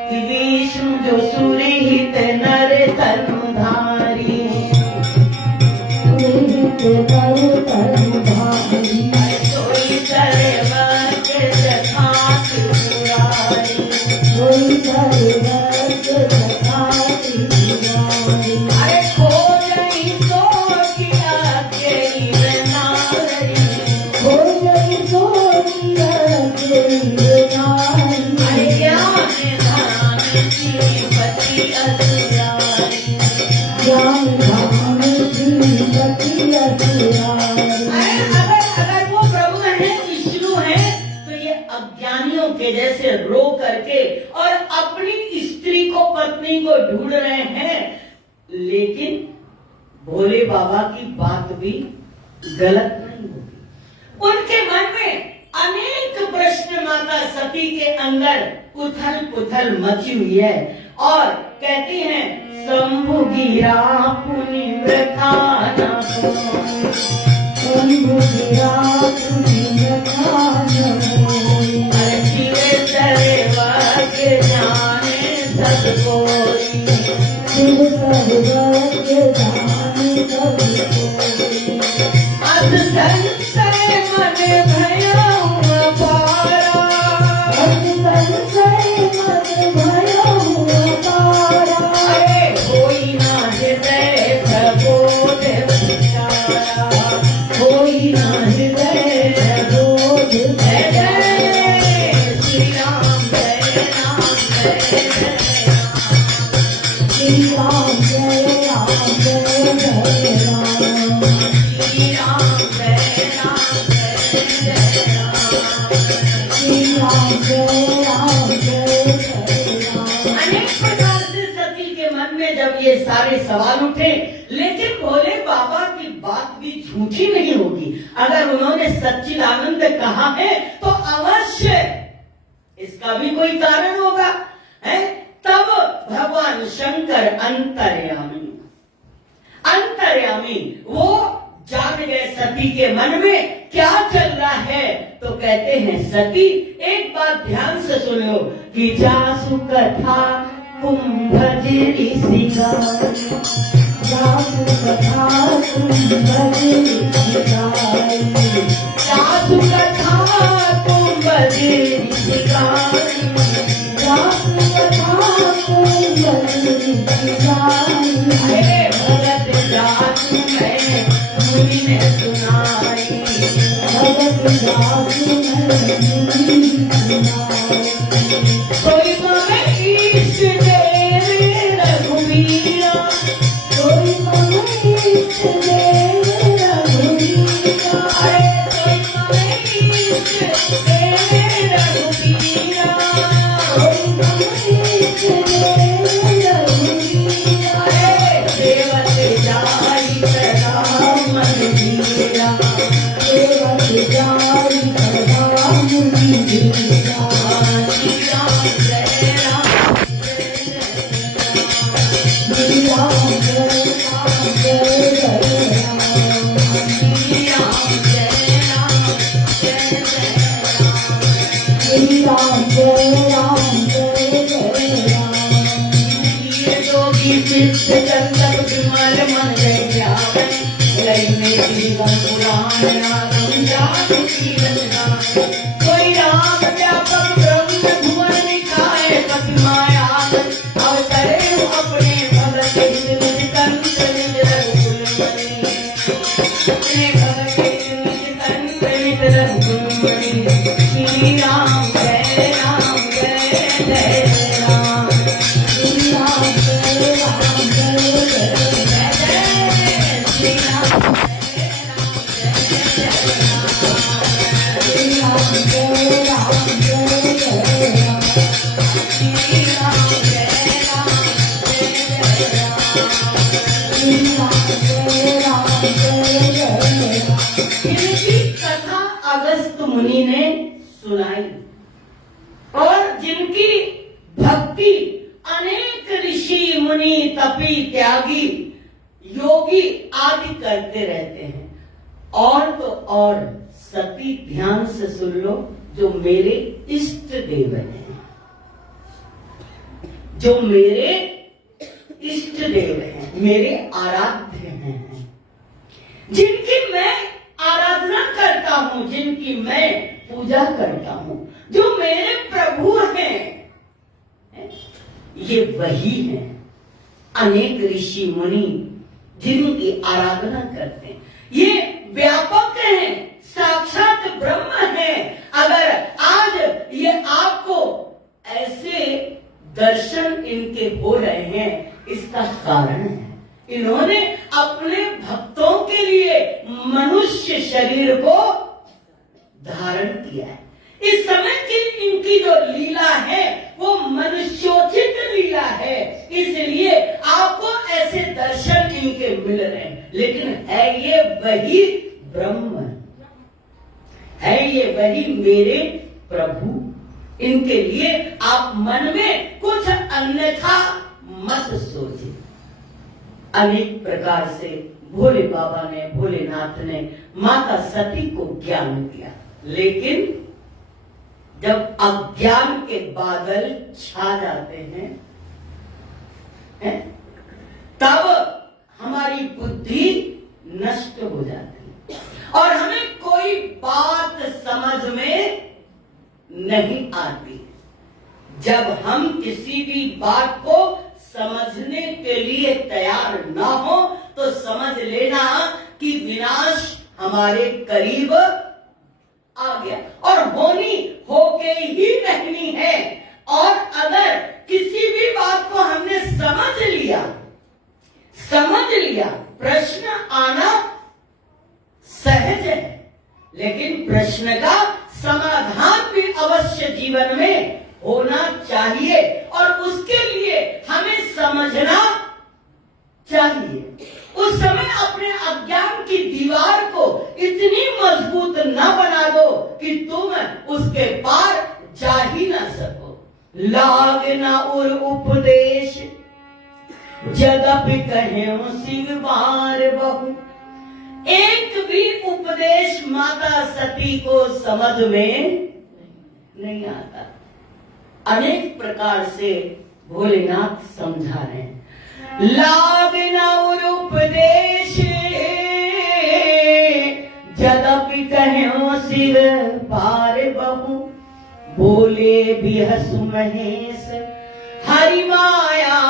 कि विष्णु जो सुरहित नर तनुधारी, सोई सर्वज्ञ जथा त्रिपुरारी, सोई सर्वज्ञ जथा त्रिपुरारी। अरे खोजहि सो किया तेरी नारी, खोजहि सो किया तेरी नारी। अरे ज्ञान धाम की पति असुरारी, ज्ञान धाम की पति असुरारी। अगर वो ब्रह्म है, विष्णु है, तो ये अज्ञानियों के जैसे रो करके और अपनी स्त्री को, पत्नी को ढूंढ रहे हैं। लेकिन भोले बाबा की बात भी गलत नहीं होगी। उनके मन में अनेक प्रश्न, माता सती के अंदर उथल पुथल मची हुई है और कहती हैं शंभु गिरा पुनि वृथाना, शिवे सर्वज्ञ जाने सब कोई अस संशय मन भयो अपारा अरे कोई ना हृदय प्रबोध विचारा कोई ना हृदय प्रबोध जय जय श्री राम जय राम जय जय श्री राम जय राम जय राम श्री राम जय राम जय जय राम अनेक प्रकार से सती के मन में जब ये सारे सवाल उठे, लेकिन भोले बाबा की बात भी झूठी नहीं होगी। अगर उन्होंने सच्चिदानंद कहा है तो अवश्य इसका भी कोई कारण होगा, है? तब भगवान शंकर अंतर्यामी वो जान गए सती के मन में क्या चल रहा है। तो कहते हैं सती एक बात ध्यान से सुन लो कि जासु कथा कुंभ ऋषिका जासु कथा कुंभ ऋषिका जासु कथा कुंभ ऋषिका जासु कथा कुंभ ऋषिका अरे भगत जासु में मुनि ने सुनाई भगत जासु में मुनि ने सुनाई कोई मगे ईश देव रघुवीरा कोई मगे ईश देव रघुवीरा अरे कोई मगे ईश देव रघुवीरा कोई मगे ईश देव रघुवीरा अरे देवत जाई सदा मन वीरा देवत जाई सदा मन वीरा श्री राम जय राम श्री राम जय राम जय जय राम श्री राम जय राम जय जय राम श्री राम जय राम ये जोगी चित्त चंदन विमल मन जय जावे लय में जीवन पुराण आगम जाति की रचना कोई राम व्यापक ब्रह्म भुवन निकाय पति माया अवतरे अपने भगत हित निज कंठ निज रघुकुल मणि अपने भगत हित निज कंठ निज रघुकुल मणि श्री राम जय राम जय जय राम श्री राम जय राम जय जय जय श्री राम जय राम जय जय राम श्री राम जय राम जय जय राम श्री राम जय राम जय जय राम श्री राम जय राम जय जय राम इनकी कथा अगस्त मुनि ने सुनाई और जिनकी भक्ति अनेक ऋषि मुनि तपी त्यागी योगी आदि करते रहते हैं। और तो और सती ध्यान से सुन लो जो मेरे इष्ट देव हैं, जो मेरे इष्ट देव हैं, मेरे आराध्य हैं, जिनकी मैं आराधना करता हूं, जिनकी मैं पूजा करता हूं, जो मेरे प्रभु हैं, ये वही हैं। अनेक ऋषि मुनि जिनकी आराधना करते हैं, ये व्यापक हैं, साक्षात ब्रह्म हैं। अगर आज ये आपको ऐसे दर्शन इनके हो रहे हैं, इसका कारण है इन्होंने अपने भक्तों के लिए मनुष्य शरीर को धारण किया है। इस समय की इनकी जो लीला है वो मनुष्योचित लीला है, इसलिए आपको ऐसे दर्शन इनके मिल रहे हैं। लेकिन है ये वही ब्रह्म, है ये वही मेरे प्रभु। इनके लिए आप मन में कुछ अन्यथा मत सोचिए। अनेक प्रकार से भोले बाबा ने, भोलेनाथ ने माता सती को ज्ञान दिया, लेकिन जब अज्ञान के बादल छा जाते हैं, तब हमारी बुद्धि नष्ट हो जाती है और हमें कोई बात समझ में नहीं आती। जब हम किसी भी बात को समझने के लिए तैयार ना हो तो समझ लेना कि विनाश हमारे करीब आ गया और होनी होके ही रहनी है। और अगर किसी भी बात को हमने समझ लिया, प्रश्न आना सहज है, लेकिन प्रश्न का समाधान भी अवश्य जीवन में होना चाहिए और उसके लिए हमें समझना चाहिए। उस समय अपने अज्ञान की दीवार को इतनी मजबूत न बना दो कि तुम उसके पार जा ही ना सको। लाग न उर उपदेश जदपि कहे शिव बार बहु। एक भी उपदेश माता सती को समझ में नहीं आता। अनेक प्रकार से भोलेनाथ समझा रहे हैं। लाग न उर उपदेश जदपि कहे शिव बार बहु। बोले भी हसु महेश हरि माया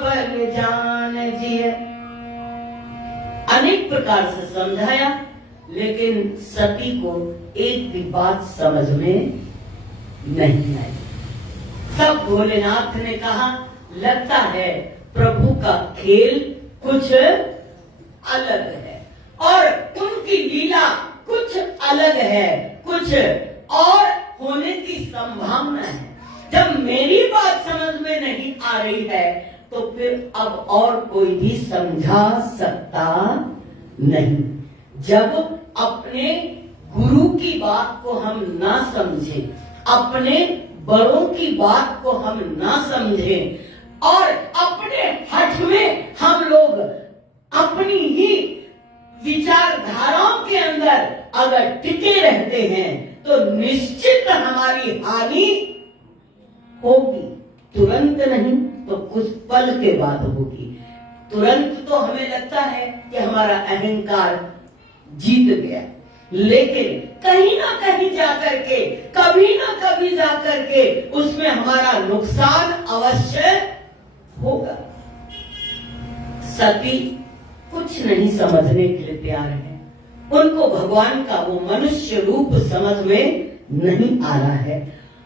बल जान जिय। अनेक प्रकार से समझाया, लेकिन सती को एक भी बात समझ में नहीं आई। तब भोलेनाथ ने कहा, लगता है प्रभु का खेल कुछ अलग है और उनकी लीला कुछ अलग है, कुछ और होने की संभावना है। जब मेरी बात समझ में नहीं आ रही है तो फिर अब और कोई भी समझा सकता नहीं। जब अपने गुरु की बात को हम ना समझे, अपने बड़ों की बात को हम ना समझें और अपने हठ में हम लोग अपनी ही विचारधाराओं के अंदर अगर टिके रहते हैं तो निश्चित हमारी हानि होगी। तुरंत नहीं तो कुछ पल के बाद होगी। तुरंत तो हमें लगता है कि हमारा अहंकार जीत गया, लेकिन कहीं ना कहीं जाकर के, कभी ना कभी जाकर के उसमें हमारा नुकसान अवश्य होगा। सती कुछ नहीं समझने के लिए तैयार है। उनको भगवान का वो मनुष्य रूप समझ में नहीं आ रहा है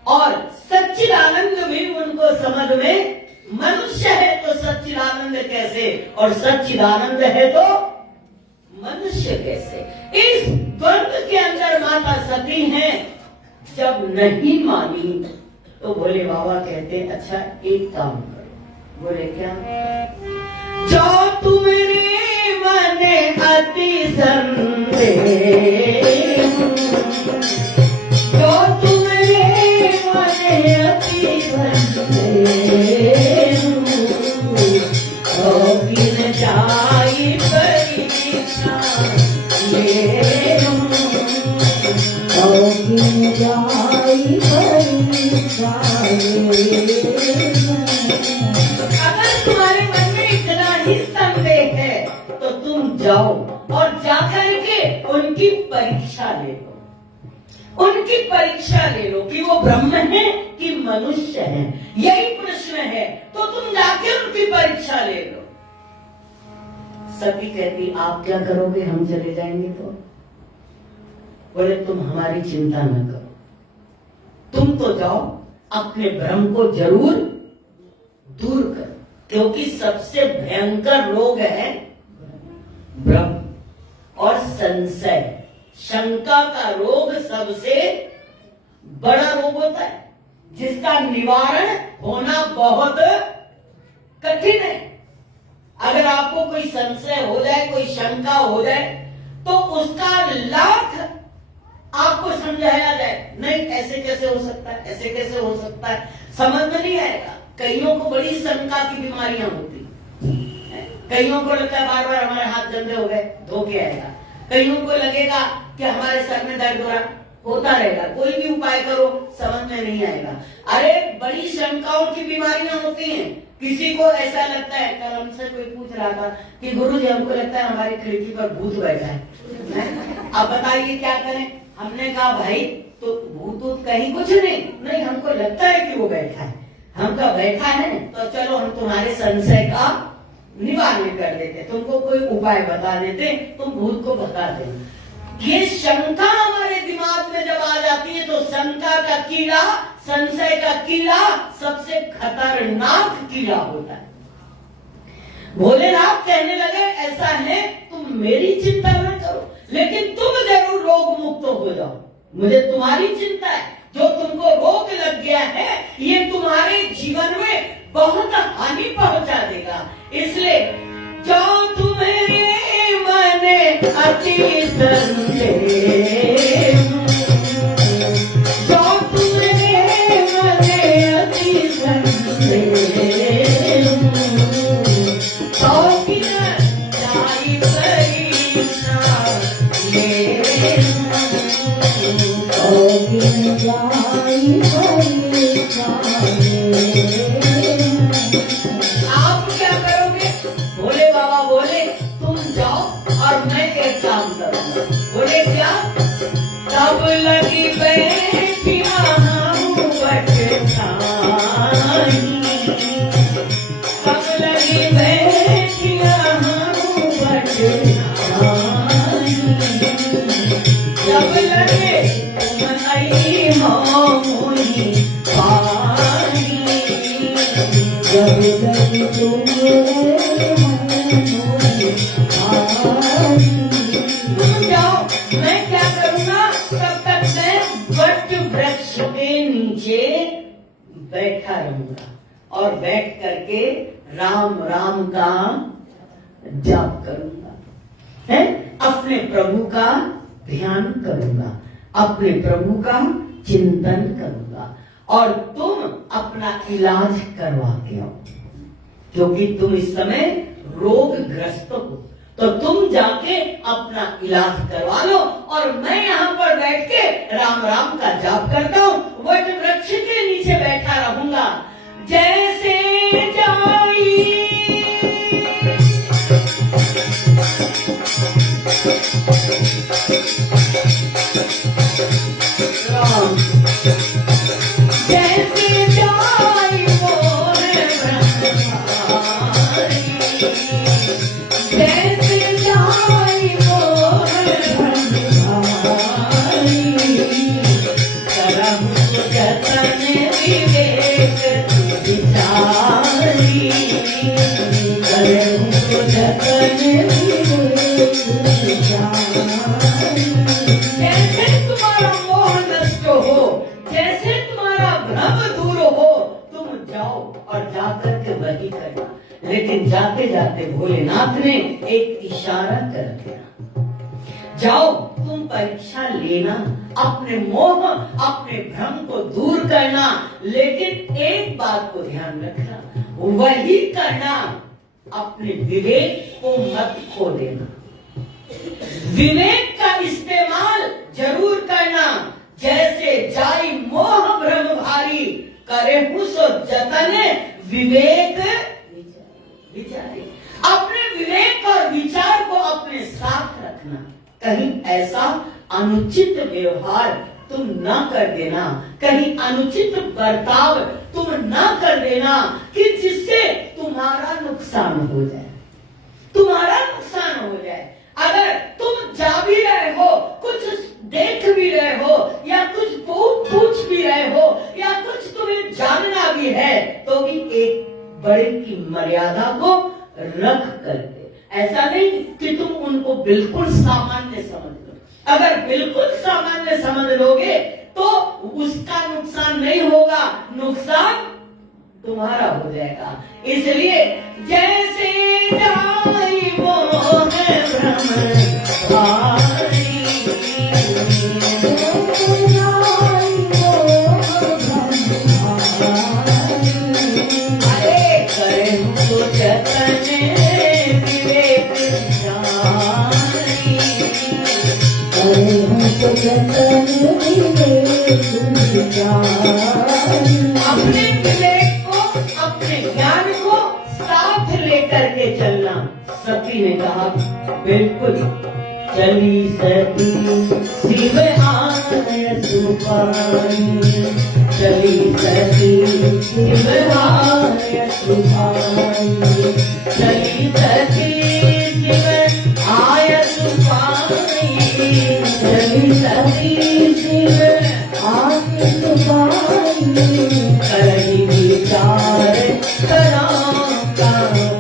और सच्चिदानंद भी उनको समझ में, मनुष्य है तो सच्चिदानंद कैसे और सच्चिदानंद है तो मनुष्य कैसे। इस द्वंद्व के अंदर माता सती हैं। जब नहीं मानी तो भोले बाबा कहते, अच्छा एक काम करो। बोले क्या? जो तुम्हारे मन अति संदेह, जो तुम्हारे मन अति संदेह, तो किन जाई परीक्षा ले, तो किन जाई परीक्षा ले। अगर तुम्हारे मन में इतना ही संदेह है तो तुम जाओ और जाकर के उनकी परीक्षा ले लो। उनकी परीक्षा ले लो कि वो ब्रह्म है कि मनुष्य है। यही प्रश्न है तो तुम जाके उनकी परीक्षा ले लो। सती कहती, आप क्या करोगे? हम चले जाएंगे तो? बोले, तुम हमारी चिंता न करो, तुम तो जाओ, अपने भ्रम को जरूर दूर करो, क्योंकि सबसे भयंकर रोग है भ्रम और संशय। शंका का रोग सबसे बड़ा रोग होता है, जिसका निवारण होना बहुत कठिन है। अगर आपको कोई संशय हो जाए, कोई शंका हो जाए, तो उसका लाख आपको समझाया जाए, नहीं ऐसे कैसे हो सकता है, ऐसे कैसे हो सकता है, समझ में नहीं आएगा। कईयों को बड़ी शंका की बीमारियां होती हैं, कईयों को लगता है बार बार हमारे हाथ गंदे हो गए, धो के आएगा। कईयों को लगेगा कि हमारे सर में दर्द हो रहा, होता रहेगा। कोई भी उपाय करो समझ में नहीं आएगा। अरे बड़ी शंकाओं की बीमारियां होती हैं। किसी को ऐसा लगता है, कल हमसे कोई पूछ रहा था कि गुरुजी हमको लगता है हमारी खिड़की पर भूत बैठा है, अब बताइए क्या करें। हमने कहा भाई तो भूत कहीं कुछ नहीं, हमको लगता है कि वो बैठा है। हम कहा बैठा है तो चलो हम तुम्हारे संशय का निवारण कर देते, तुमको कोई उपाय बता देते, तुम भूत को भगा दे। ये शंका हमारे दिमाग में जब आ जाती है तो शंका का कीड़ा, संशय का कीड़ा सबसे खतरनाक कीड़ा होता है। भोलेनाथ कहने लगे ऐसा है तुम मेरी चिंता न करो, लेकिन तुम जरूर रोग मुक्त हो जाओ। मुझे तुम्हारी चिंता है, जो तुमको रोग लग गया है ये तुम्हारे जीवन में बहुत हानि पहुंचा देगा। इसलिए जो तुम्हारे मन अति संदेह, जो तुम्हारे मन अति संदेह, तो फिर जाई परीक्षा ले, तो फिर जाई परीक्षा ले। आप क्या करोगे? भोले बाबा बोले तुम जाओ और मैं एक काम करूंगा। बोले क्या? तब लगी बैठिया हम बटठाई, तब लगी बैठिया हम बटठाई, जब लगे तुम आई हो मोही पाई, जब लगे तुम जाओ, मैं क्या करूंगा? तब तक मैं वट वृक्ष के नीचे बैठा रहूंगा और बैठ करके राम राम का जाप करूंगा, है अपने प्रभु का ध्यान करूंगा, अपने प्रभु का चिंतन करूंगा और तुम अपना इलाज करवा के आओ, क्योंकि तुम इस समय रोग ग्रस्त हो, तो तुम जाके अपना इलाज करवा लो और मैं यहाँ पर बैठ के राम राम का जाप करता हूँ, वट वृक्ष के नीचे बैठा रहूंगा। जैसे जाई राम, जैसे जाई मोर ब्रह्मचारी, जैसे जाई मोर ब्रह्मचारी, करहु जतन विवेक विचारी, करहु जतन विवेक विचारी। जैसे तुम्हारा मोह नष्ट हो, जैसे तुम्हारा भ्रम दूर हो, तुम जाओ और जाकर के वही करना। लेकिन जाते जाते भोलेनाथ ने एक इशारा कर दिया, जाओ तुम परीक्षा लेना, अपने मोह अपने भ्रम को दूर करना, लेकिन एक बात को ध्यान रखना, वही करना, अपने विवेक को मत खो देना। विवेक का इस्तेमाल जरूर करना। जैसे जाई मोह भ्रम भारी, करे सो जतन विवेक विचारी। अपने विवेक और विचार को अपने साथ रखना, कहीं ऐसा अनुचित व्यवहार तुम न कर देना, कहीं अनुचित बर्ताव तुम न कर देना कि जिससे तुम्हारा नुकसान हो जाए, तुम्हारा नुकसान हो जाए। अगर तुम जा भी रहे हो, कुछ देख भी रहे हो, या कुछ पूछ भी रहे हो, या कुछ तुम्हें जानना भी है, तो भी एक बड़े की मर्यादा को रख करके, ऐसा नहीं कि तुम उनको बिल्कुल सामान्य समझ लो। अगर बिल्कुल सामान्य समझ लोगे तो उसका नुकसान नहीं होगा, नुकसान तुम्हारा हो जाएगा। इसलिए जैसे जाई मोह भ्रम भारी, अरे करे जतन अपने विवेक को, अपने ज्ञान को साथ लेकर के चलना। सती ने कहा बिल्कुल। चली सती शिव आय सुपाई, चली सती शिव आय सुपाई, चली सती शिव आय सुपाई, चली सती शिव आय सुपाई, करही विचार करा का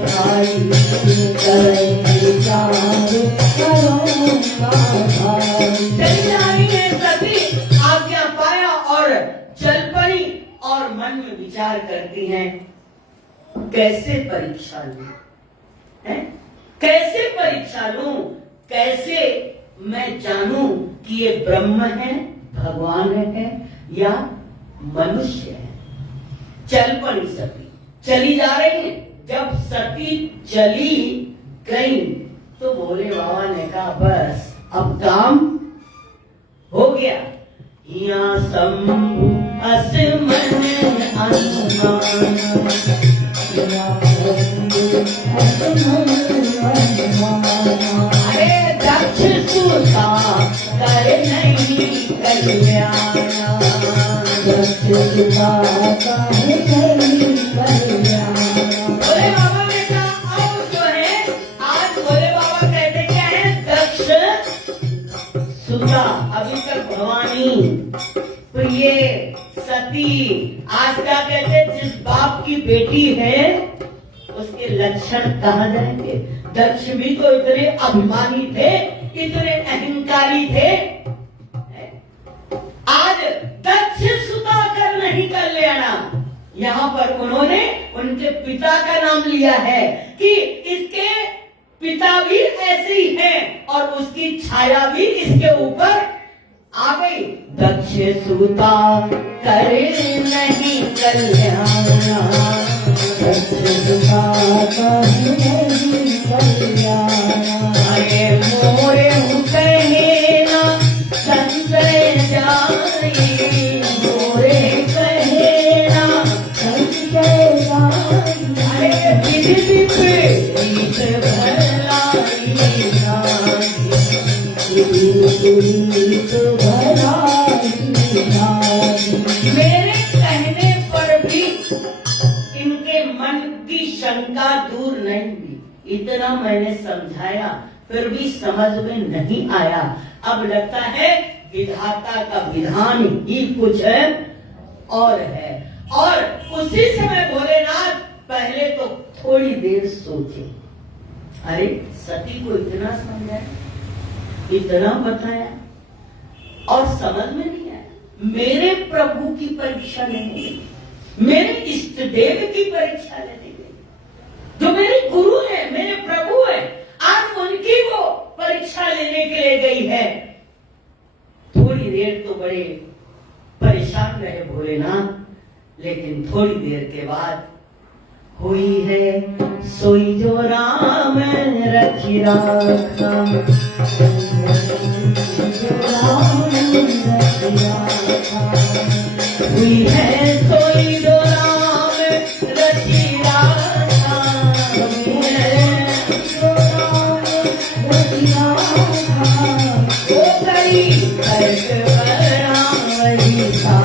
भाई, करही विचार करा का भाई। चली जा रही है सती, आज्ञा पाया और चल पड़ी और मन में विचार करती हैं कैसे परीक्षा लूं, है? कैसे परीक्षा लूं, कैसे मैं जानूं कि ये ब्रह्म है, भगवान है या मनुष्य है। चल पड़ी सती, चली जा रही है। जब सती चली गई तो भोले बाबा ने कहा बस अब काम हो गया। या शंभु असमन अनुमान, अरे दक्ष सुता कर नहीं कल्याण, दक्ष सुता कर नहीं कल्याण। भोले बाबा ने कहा अब जो है, आज भोले बाबा कहते क्या है, दक्ष सुता। अभी तक भवानी प्रिय सती, आज क्या कहते, जिस बाप की बेटी है उसके लक्षण कहा जाएंगे। दक्ष भी तो इतने अभिमानी थे, इतने अहंकारी थे। आज दक्ष सुता कर नहीं कल्याण, यहाँ पर उन्होंने उनके पिता का नाम लिया है कि इसके पिता भी ऐसे ही हैं और उसकी छाया भी इसके ऊपर आ गई। दक्ष सुता करे नहीं कल्याण, दक्ष सुता करे नहीं कल्याण। अरे मोरे कहे ना संशय जाई, मोरे कहे ना संशय जाई। अरे विधि विपरीत भलाई नाई, विपरीत भलाई नाई। मेरे कहने पर भी इनके मन की शंका दूर नहीं हुई। इतना मैंने समझाया फिर भी समझ में नहीं आया। अब लगता है विधाता का विधान ही कुछ है और है। और उसी समय भोलेनाथ पहले तो थोड़ी देर सोचे। अरे सती को इतना समझाया, इतना बताया और समझ में नहीं आया। मेरे प्रभु की परीक्षा लेने गई, मेरे इष्ट देव की परीक्षा लेने गई, जो मेरे गुरु है, मेरे प्रभु है, आज उनकी वो परीक्षा लेने के लिए गई है। थोड़ी देर तो बड़े परेशान रहे भोलेनाथ, लेकिन थोड़ी देर के बाद हुई है सोई जो राम रखी राखा, हुई है सोई जो राम रखी राखा, हुई है जो राम रखी राखा। वो करी करके बड़ा वही था,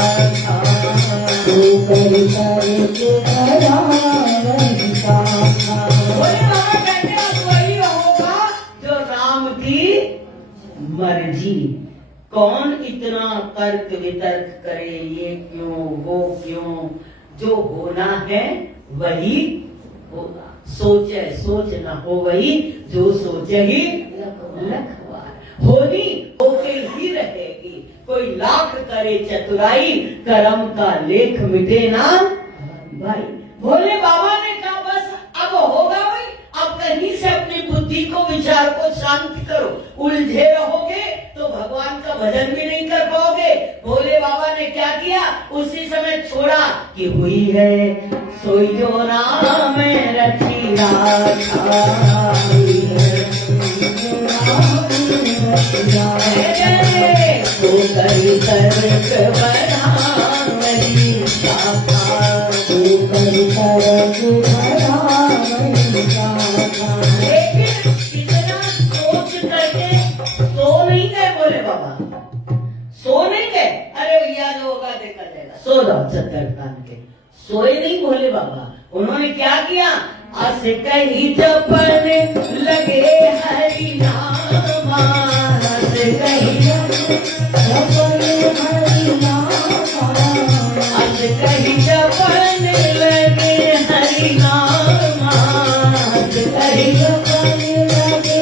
वो करी करके बड़ा वही था। वही होगा जो राम की मर्जी। कौन इतना तर्क वितर्क करे, ये क्यों वो क्यों, जो होना है वही होगा। सोचे सोच न हो वही, जो सोचे ही लखवार। होनी होके ही रहेगी, कोई लाख करे चतुराई, कर्म का लेख मिटे ना भाई। भोले बाबा ने कहा बस अब होगा भाई, अब कहीं से अपनी बुद्धि को, विचार को शांत करो। उलझे रहोगे तो भगवान का भजन भी नहीं कर पाओगे। भोले बाबा ने क्या किया, उसी समय छोड़ा कि हुई है सोई जो राम रखी राखा, हुई है सोई जो राम रखी राखा। सुख बढ़ावई गाथा। लेकिन इतना सोच करके सो नहीं गए भोले बाबा, सो नहीं गए। अरे भैया जो होगा देखा जाएगा, सो जाओ चक्कर कान के। सोए नहीं भोले बाबा, उन्होंने क्या किया, अस कहीं जपन लगे हरि नामा, अस कहीं जपन हरि नामा, अस कहीं जपन लगे हरि नामा, अस कहीं जपन लगे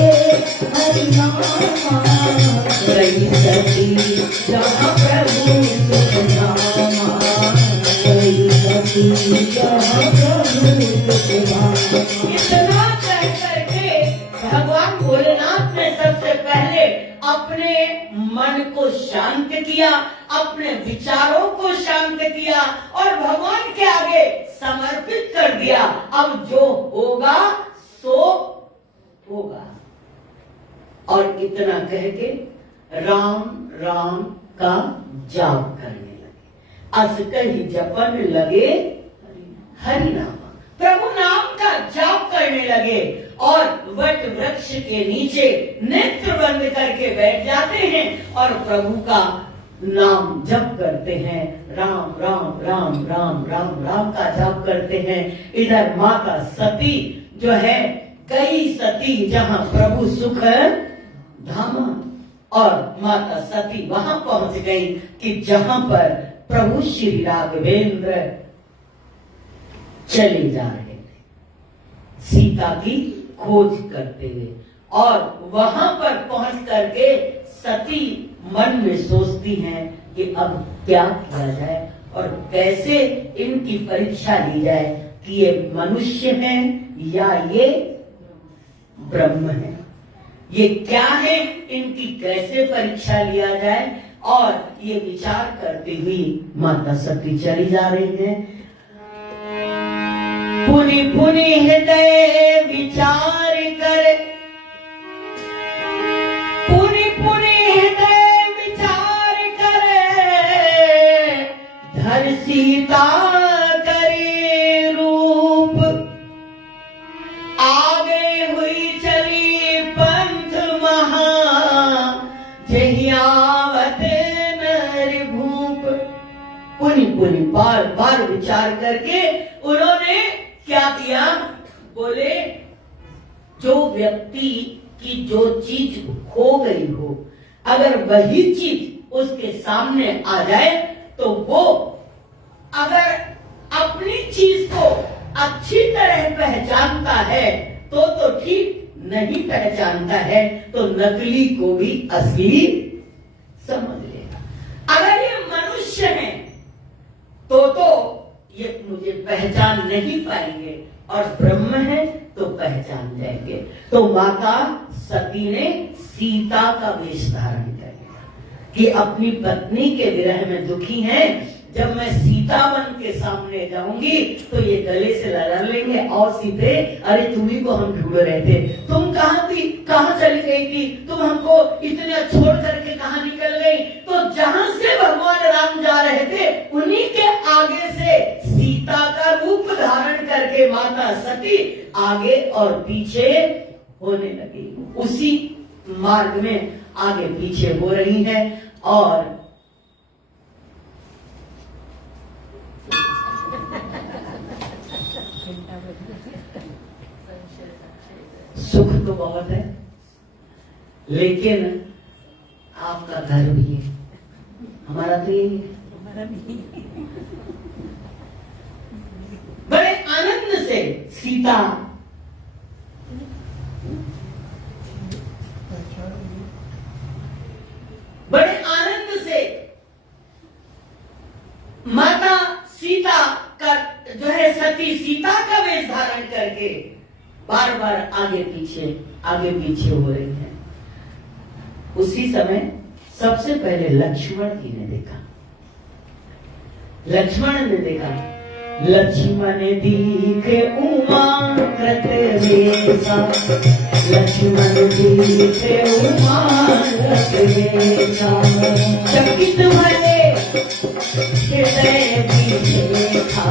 हरि नामा। रही सती जहाँ प्रभु तुझ नामा, रही सती जहाँ प्रभु तुझ नामा। इतना कह करके भगवान भोलेनाथ ने सबसे पहले अपने मन को शांत किया, अपने विचारों को शांत किया और भगवान के आगे समर्पित कर दिया। अब जो होगा सो होगा। और इतना कह के राम राम का जाप करने लगे। अस कहीं जपन लगे हरि नामा, प्रभु नाम का जाप करने लगे और वट वृक्ष के नीचे नेत्र बंद करके बैठ जाते हैं और प्रभु का नाम जप करते हैं। राम राम राम राम राम राम का जाप करते हैं। इधर माता सती जो है कई सती जहां प्रभु सुख धामा, और माता सती वहां पहुंच गई कि जहां पर प्रभु श्री राघवेंद्र चले जा रहे थे सीता की खोज करते हुए। और वहां पर पहुंच करके सती मन में सोचती हैं कि अब क्या किया जाए और कैसे इनकी परीक्षा ली जाए कि ये मनुष्य हैं या ये ब्रह्म है, ये क्या है, इनकी कैसे परीक्षा लिया जाए। और ये विचार करती हुई माता सती चली जा रही है। पुनि पुनि हृदय विचार कर, पुनि पुनि हृदय विचार कर, धर सीता करे रूप, आगे हुई चली पंथ महा, जहियावत नर भूप। पुनि पुनि बार बार विचार करके उन्होंने क्या किया, बोले जो व्यक्ति की जो चीज खो गई हो, अगर वही चीज उसके सामने आ जाए तो वो अगर अपनी चीज को अच्छी तरह पहचानता है तो ठीक, नहीं पहचानता है तो नकली को भी असली समझ लेगा। अगर ये मनुष्य है तो ये मुझे पहचान नहीं पाएंगे और ब्रह्म है तो पहचान जाएंगे। तो माता सती ने सीता का वेश धारण कर लिया कि अपनी पत्नी के विरह में दुखी हैं, जब मैं सीता बन के सामने जाऊंगी तो ये गले से लड़ा लेंगे और सीधे, अरे तुम्ही को हम ढूंढ रहे थे, तुम कहाँ थी, कहाँ चली गई थी, तुम हमको इतना छोड़ करके कहाँ निकल गई। तो जहां से भगवान राम जा रहे थे उन्हीं के आगे से सीता का रूप धारण करके माता सती आगे और पीछे होने लगी। उसी मार्ग में आगे पीछे हो रही है और सुख तो बहुत है लेकिन आपका घर भी है, हमारा तो यही है। बड़े आनंद से सीता बड़े आनंद से माता सीता का जो है सती सीता का वेश धारण करके बार बार आगे पीछे हो रही है। उसी समय सबसे पहले लक्ष्मण जी ने देखा, लक्ष्मण ने देखा, लक्ष्मण दीखे उमा कृत वेशा, लक्ष्मण दीखे उमा कृत वेशा, चकित भये हृदय विशेखा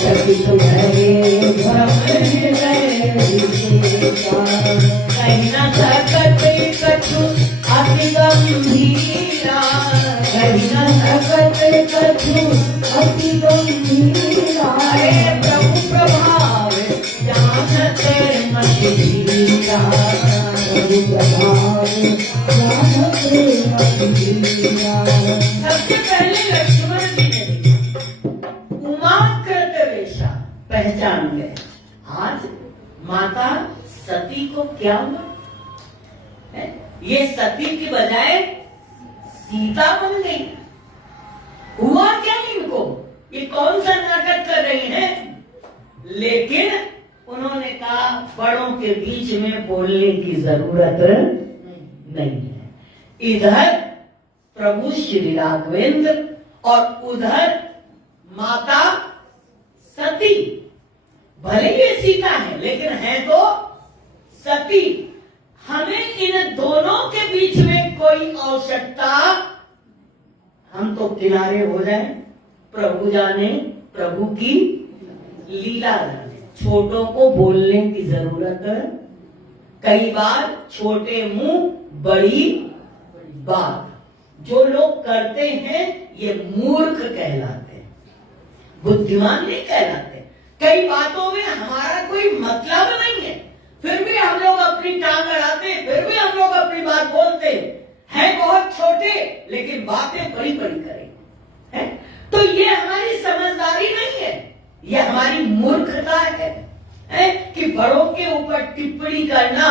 चकित भये भ्रम हृदय विशेखा कहीं न सकत कछु अति गंभीरा कहीं न सकत कछु अति गंभीरा प्रभु प्रभाव जानते मति धीरा प्रभु प्रभाव जानते मति धीरा। सबसे पहले लक्ष्मण जी ने उमाकृत वेशा पहचान गए। आज माता सती को क्या हुआ है? ये सती की बजाय सीता बन गई। हुआ क्या इनको? ये कौन सा नाटक कर रही हैं? लेकिन उन्होंने कहा बड़ों के बीच में बोलने की जरूरत नहीं है। इधर प्रभु श्री राघवेंद्र और उधर माता सती। भले ये सीता है लेकिन है तो सती। हमें इन दोनों के बीच में कोई आवश्यकता, हम तो किनारे हो जाए। प्रभु जाने, प्रभु की लीला जाने। छोटों को बोलने की जरूरत है। कई बार छोटे मुंह बड़ी बात। जो लोग करते हैं ये मूर्ख कहलाते हैं, बुद्धिमान नहीं कहलाते। कई बातों में हमारा कोई मतलब नहीं है, फिर भी हम लोग अपनी टांग अड़ाते, फिर भी हम लोग अपनी बात बोलते हैं। बहुत छोटे लेकिन बातें बड़ी बड़ी करेंगे। तो ये हमारी समझदारी नहीं है, ये हमारी मूर्खता है कि बड़ों के ऊपर टिप्पणी करना,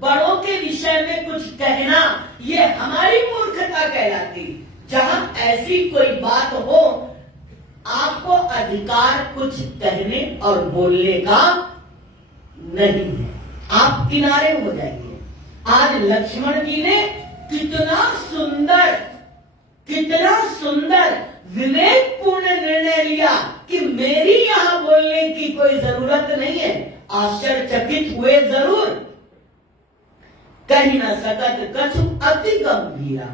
बड़ों के विषय में कुछ कहना, ये हमारी मूर्खता कहलाती। जहां ऐसी कोई बात हो, आपको अधिकार कुछ कहने और बोलने का नहीं है, आप किनारे हो जाइए। आज लक्ष्मण जी ने कितना सुंदर विवेकपूर्ण निर्णय लिया कि मेरी यहां बोलने की कोई जरूरत नहीं है। आश्चर्यचकित हुए जरूर। कहीं न सकत कछु अति गंभीरा।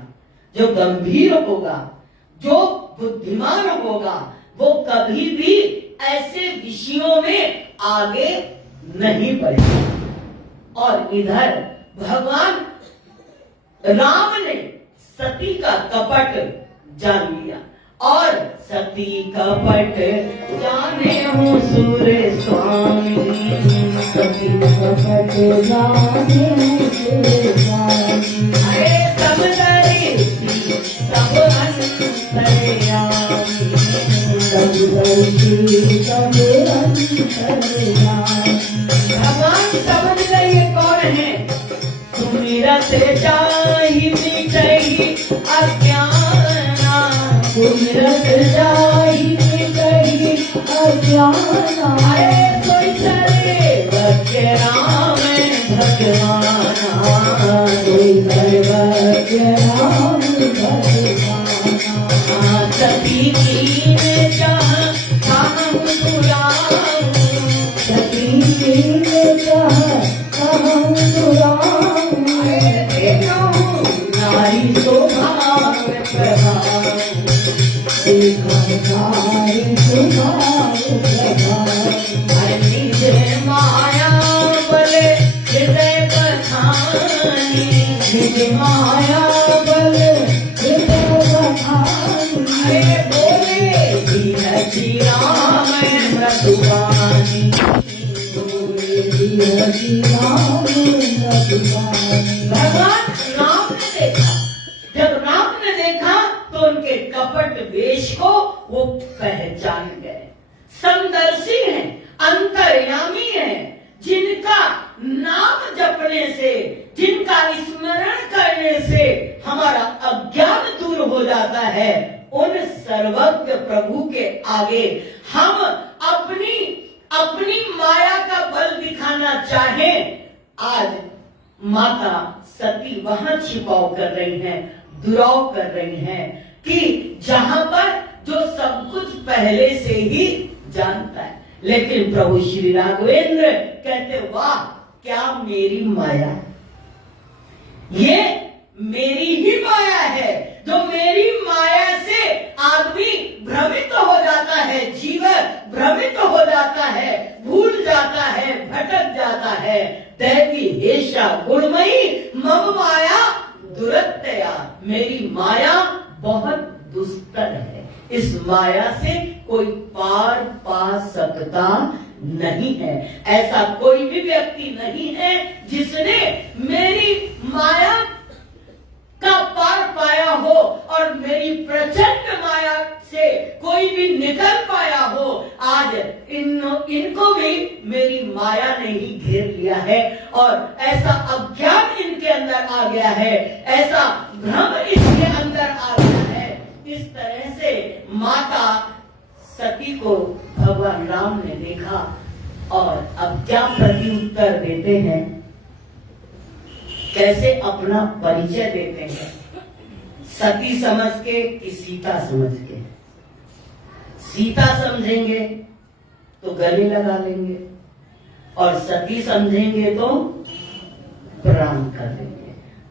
जो गंभीर होगा, जो बुद्धिमान होगा, वो कभी भी ऐसे विषयों में आगे नहीं बढ़ेगा। और इधर भगवान राम ने सती का कपट जान लिया और सती कपट जाने हूँ सूर्य स्वामी। सती कपट जाने हूँ सूर्य स्वामी। अरे सब दर्शी सब अंतर्यामी, सब दर्शी सब अंतर्यामी। भगवान समझ गए कौन है। सुमिरत जाहि मिटहि अज्ञाना, सुमिरत जाहि मिटहि अज्ञाना। कोई सर्वज्ञ राम भगवाना, कोई सर्वज्ञ राम भगवाना। सती दीन चाह कहूँ तुराम, सती दीन चाह कहूँ तुराम। नारी स्वभाव प्रभाव, नारी स्वभाव प्रभाव। निज माया बल हृदय बखानी, निज माया बल हृदय बखानी। बोले जी राम मधुबानी, बोले जी राम मधुबानी। भगवान राम ने देखा, जब राम ने देखा तो उनके कपट वेश को वो पहचान गए। समदर्शी हैं, अंतर्यामी हैं, जिनका नाम जपने से, जिनका स्मरण करने से हमारा अज्ञान दूर हो जाता है। उन सर्वज्ञ प्रभु के आगे हम अपनी माया का बल दिखाना चाहें। आज माता सती वहां छिपाव कर रही हैं, दुराव कर रही हैं कि जहां पर जो सब कुछ पहले से ही जानता है। लेकिन प्रभु श्री राघवेंद्र कहते वाह क्या मेरी माया, ये मेरी ही माया है। जो मेरी माया से आदमी गुणमयी मम माया दुरत्यया, मेरी माया बहुत दुस्तर है, इस माया से कोई पार पा सकता नहीं है। ऐसा कोई भी व्यक्ति नहीं है जिसने मेरी माया का पार पाया हो और मेरी प्रचंड माया से कोई भी निकल पाया हो। आज इनको भी मेरी माया ने ही घेर लिया है और ऐसा अज्ञान इनके अंदर आ गया है, ऐसा भ्रम इनके अंदर आ गया है। इस तरह से माता सती को भगवान राम ने देखा और अब क्या प्रत्युत्तर देते हैं, कैसे अपना परिचय देते हैं, सती समझ के कि सीता समझ के। सीता समझेंगे तो गले लगा लेंगे और सती समझेंगे तो प्रणाम कर देंगे।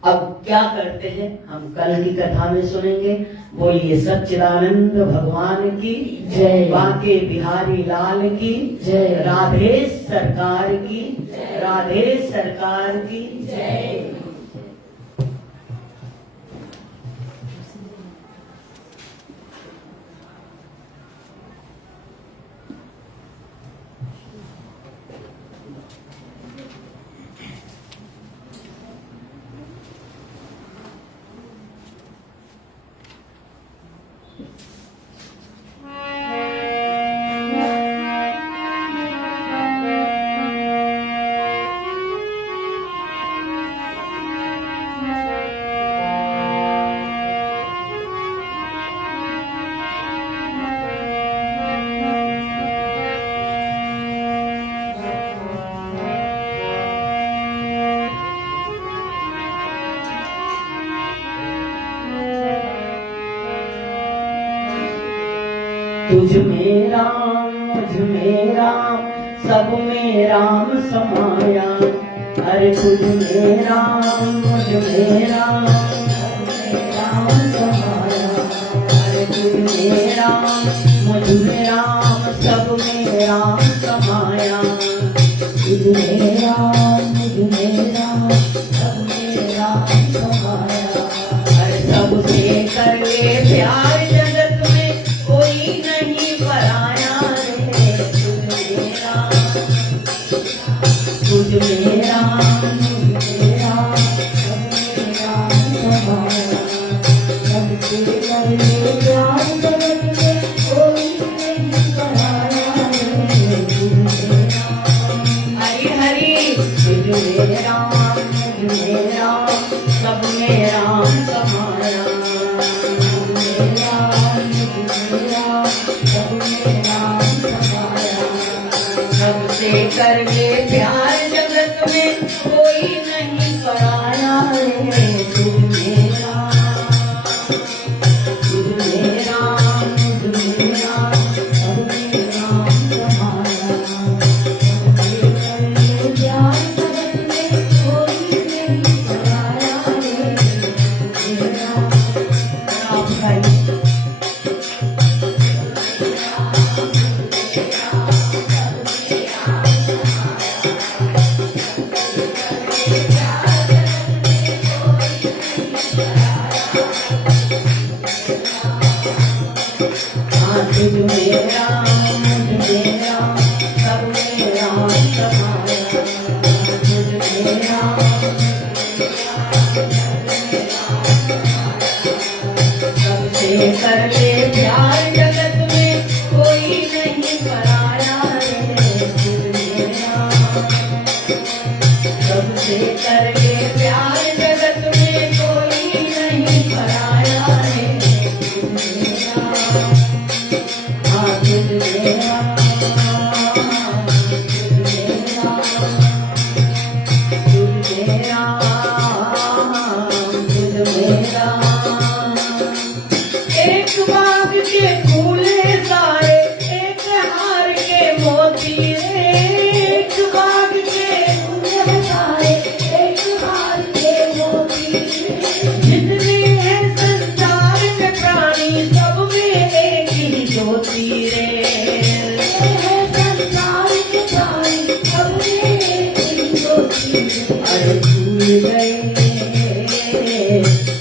अब क्या करते हैं हम कल की कथा में सुनेंगे। बोलिए सच्चिदानंद भगवान की जय, बांके बिहारी लाल की जय, राधे सरकार की, राधे सरकार की जय। तुझ में राम मुझ में राम सब में राम समाया, अरे तुझ में राम मुझ में राम सब में राम समाया, अरे तुझ में राम मुझ में राम सब में राम समाया, तुझ में राम मुझ में राम सब में राम समाया, अरे सबसे कर ले प्यार जगत में कोई नहीं पराया रे, तुझ में राम मुझ में राम सब में राम समाया, सबसे कर ले प्यार जगत में कोई नहीं पराया रे, तुझ में राम हरि हरि, तुझ में राम मुझ में राम सब में राम समाया, सबसे कर ले प्यार जगत में कोई नहीं पराया रे, तुझ में राम मुझ में राम सब में राम समाया, सबसे कर ले प्यार जगत में कोई नहीं पराया रे, तुझ में राम भाई।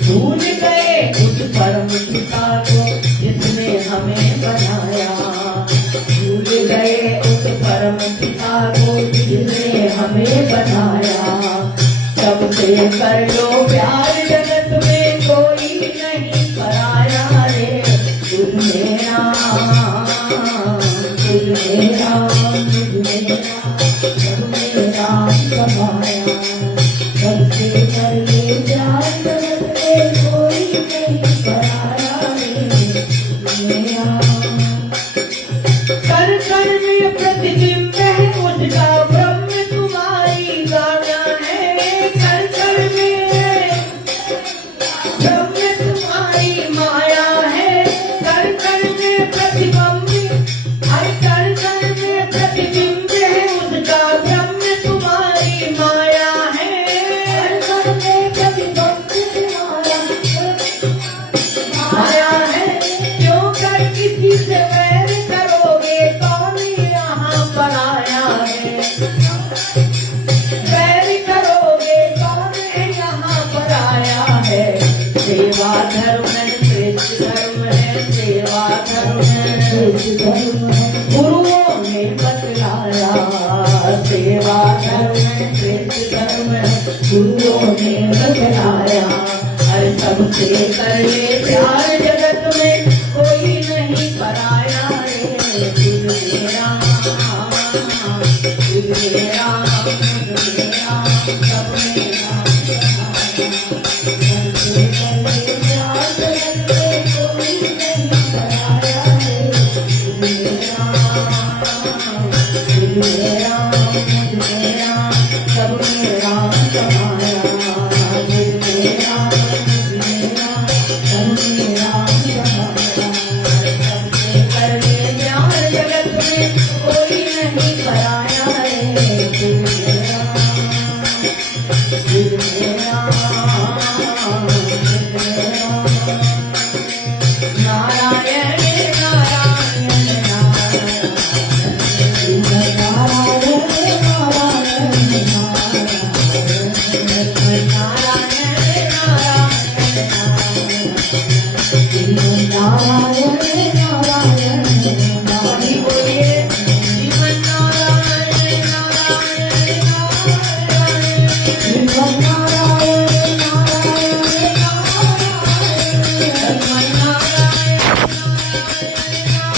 भूल गए उस परम पिता को जिसने हमें बनाया, भूल गए उस परम पिता को जिसने हमें बनाया। तब से कर लो प्यार जगत में कोई नहीं पराया रे, तुझ मेरा तुझ मेरा तुझ मेरा सब मेरा समाया। तब से कर ले प्यार जगत में कोई नहीं पराया रे, तुझ मेरा। कर कर में प्रतिबिंब है उसका ब्रह्म तुम्हारी गाना है, कर कर में ब्रह्म तुम्हारी माया है, कर कर में प्रतिबिंब, हर कर कर में प्रतिबिंब है उसका ब्रह्म तुम्हारी माया है, कर कर में प्रतिबिंब माया है। क्यों कर किसी से वैर करोगे, कौन यहाँ पर आया है, वैर करोगे कौन यहाँ पर आया है। सेवा धर्म है श्रेष्ठ धर्म है, सेवा धर्म है श्रेष्ठ धर्म है, गुरुओं ने बतलाया। सेवा धर्म है श्रेष्ठ धर्म है, गुरुओं ने बतलाया। हर सबसे कर ले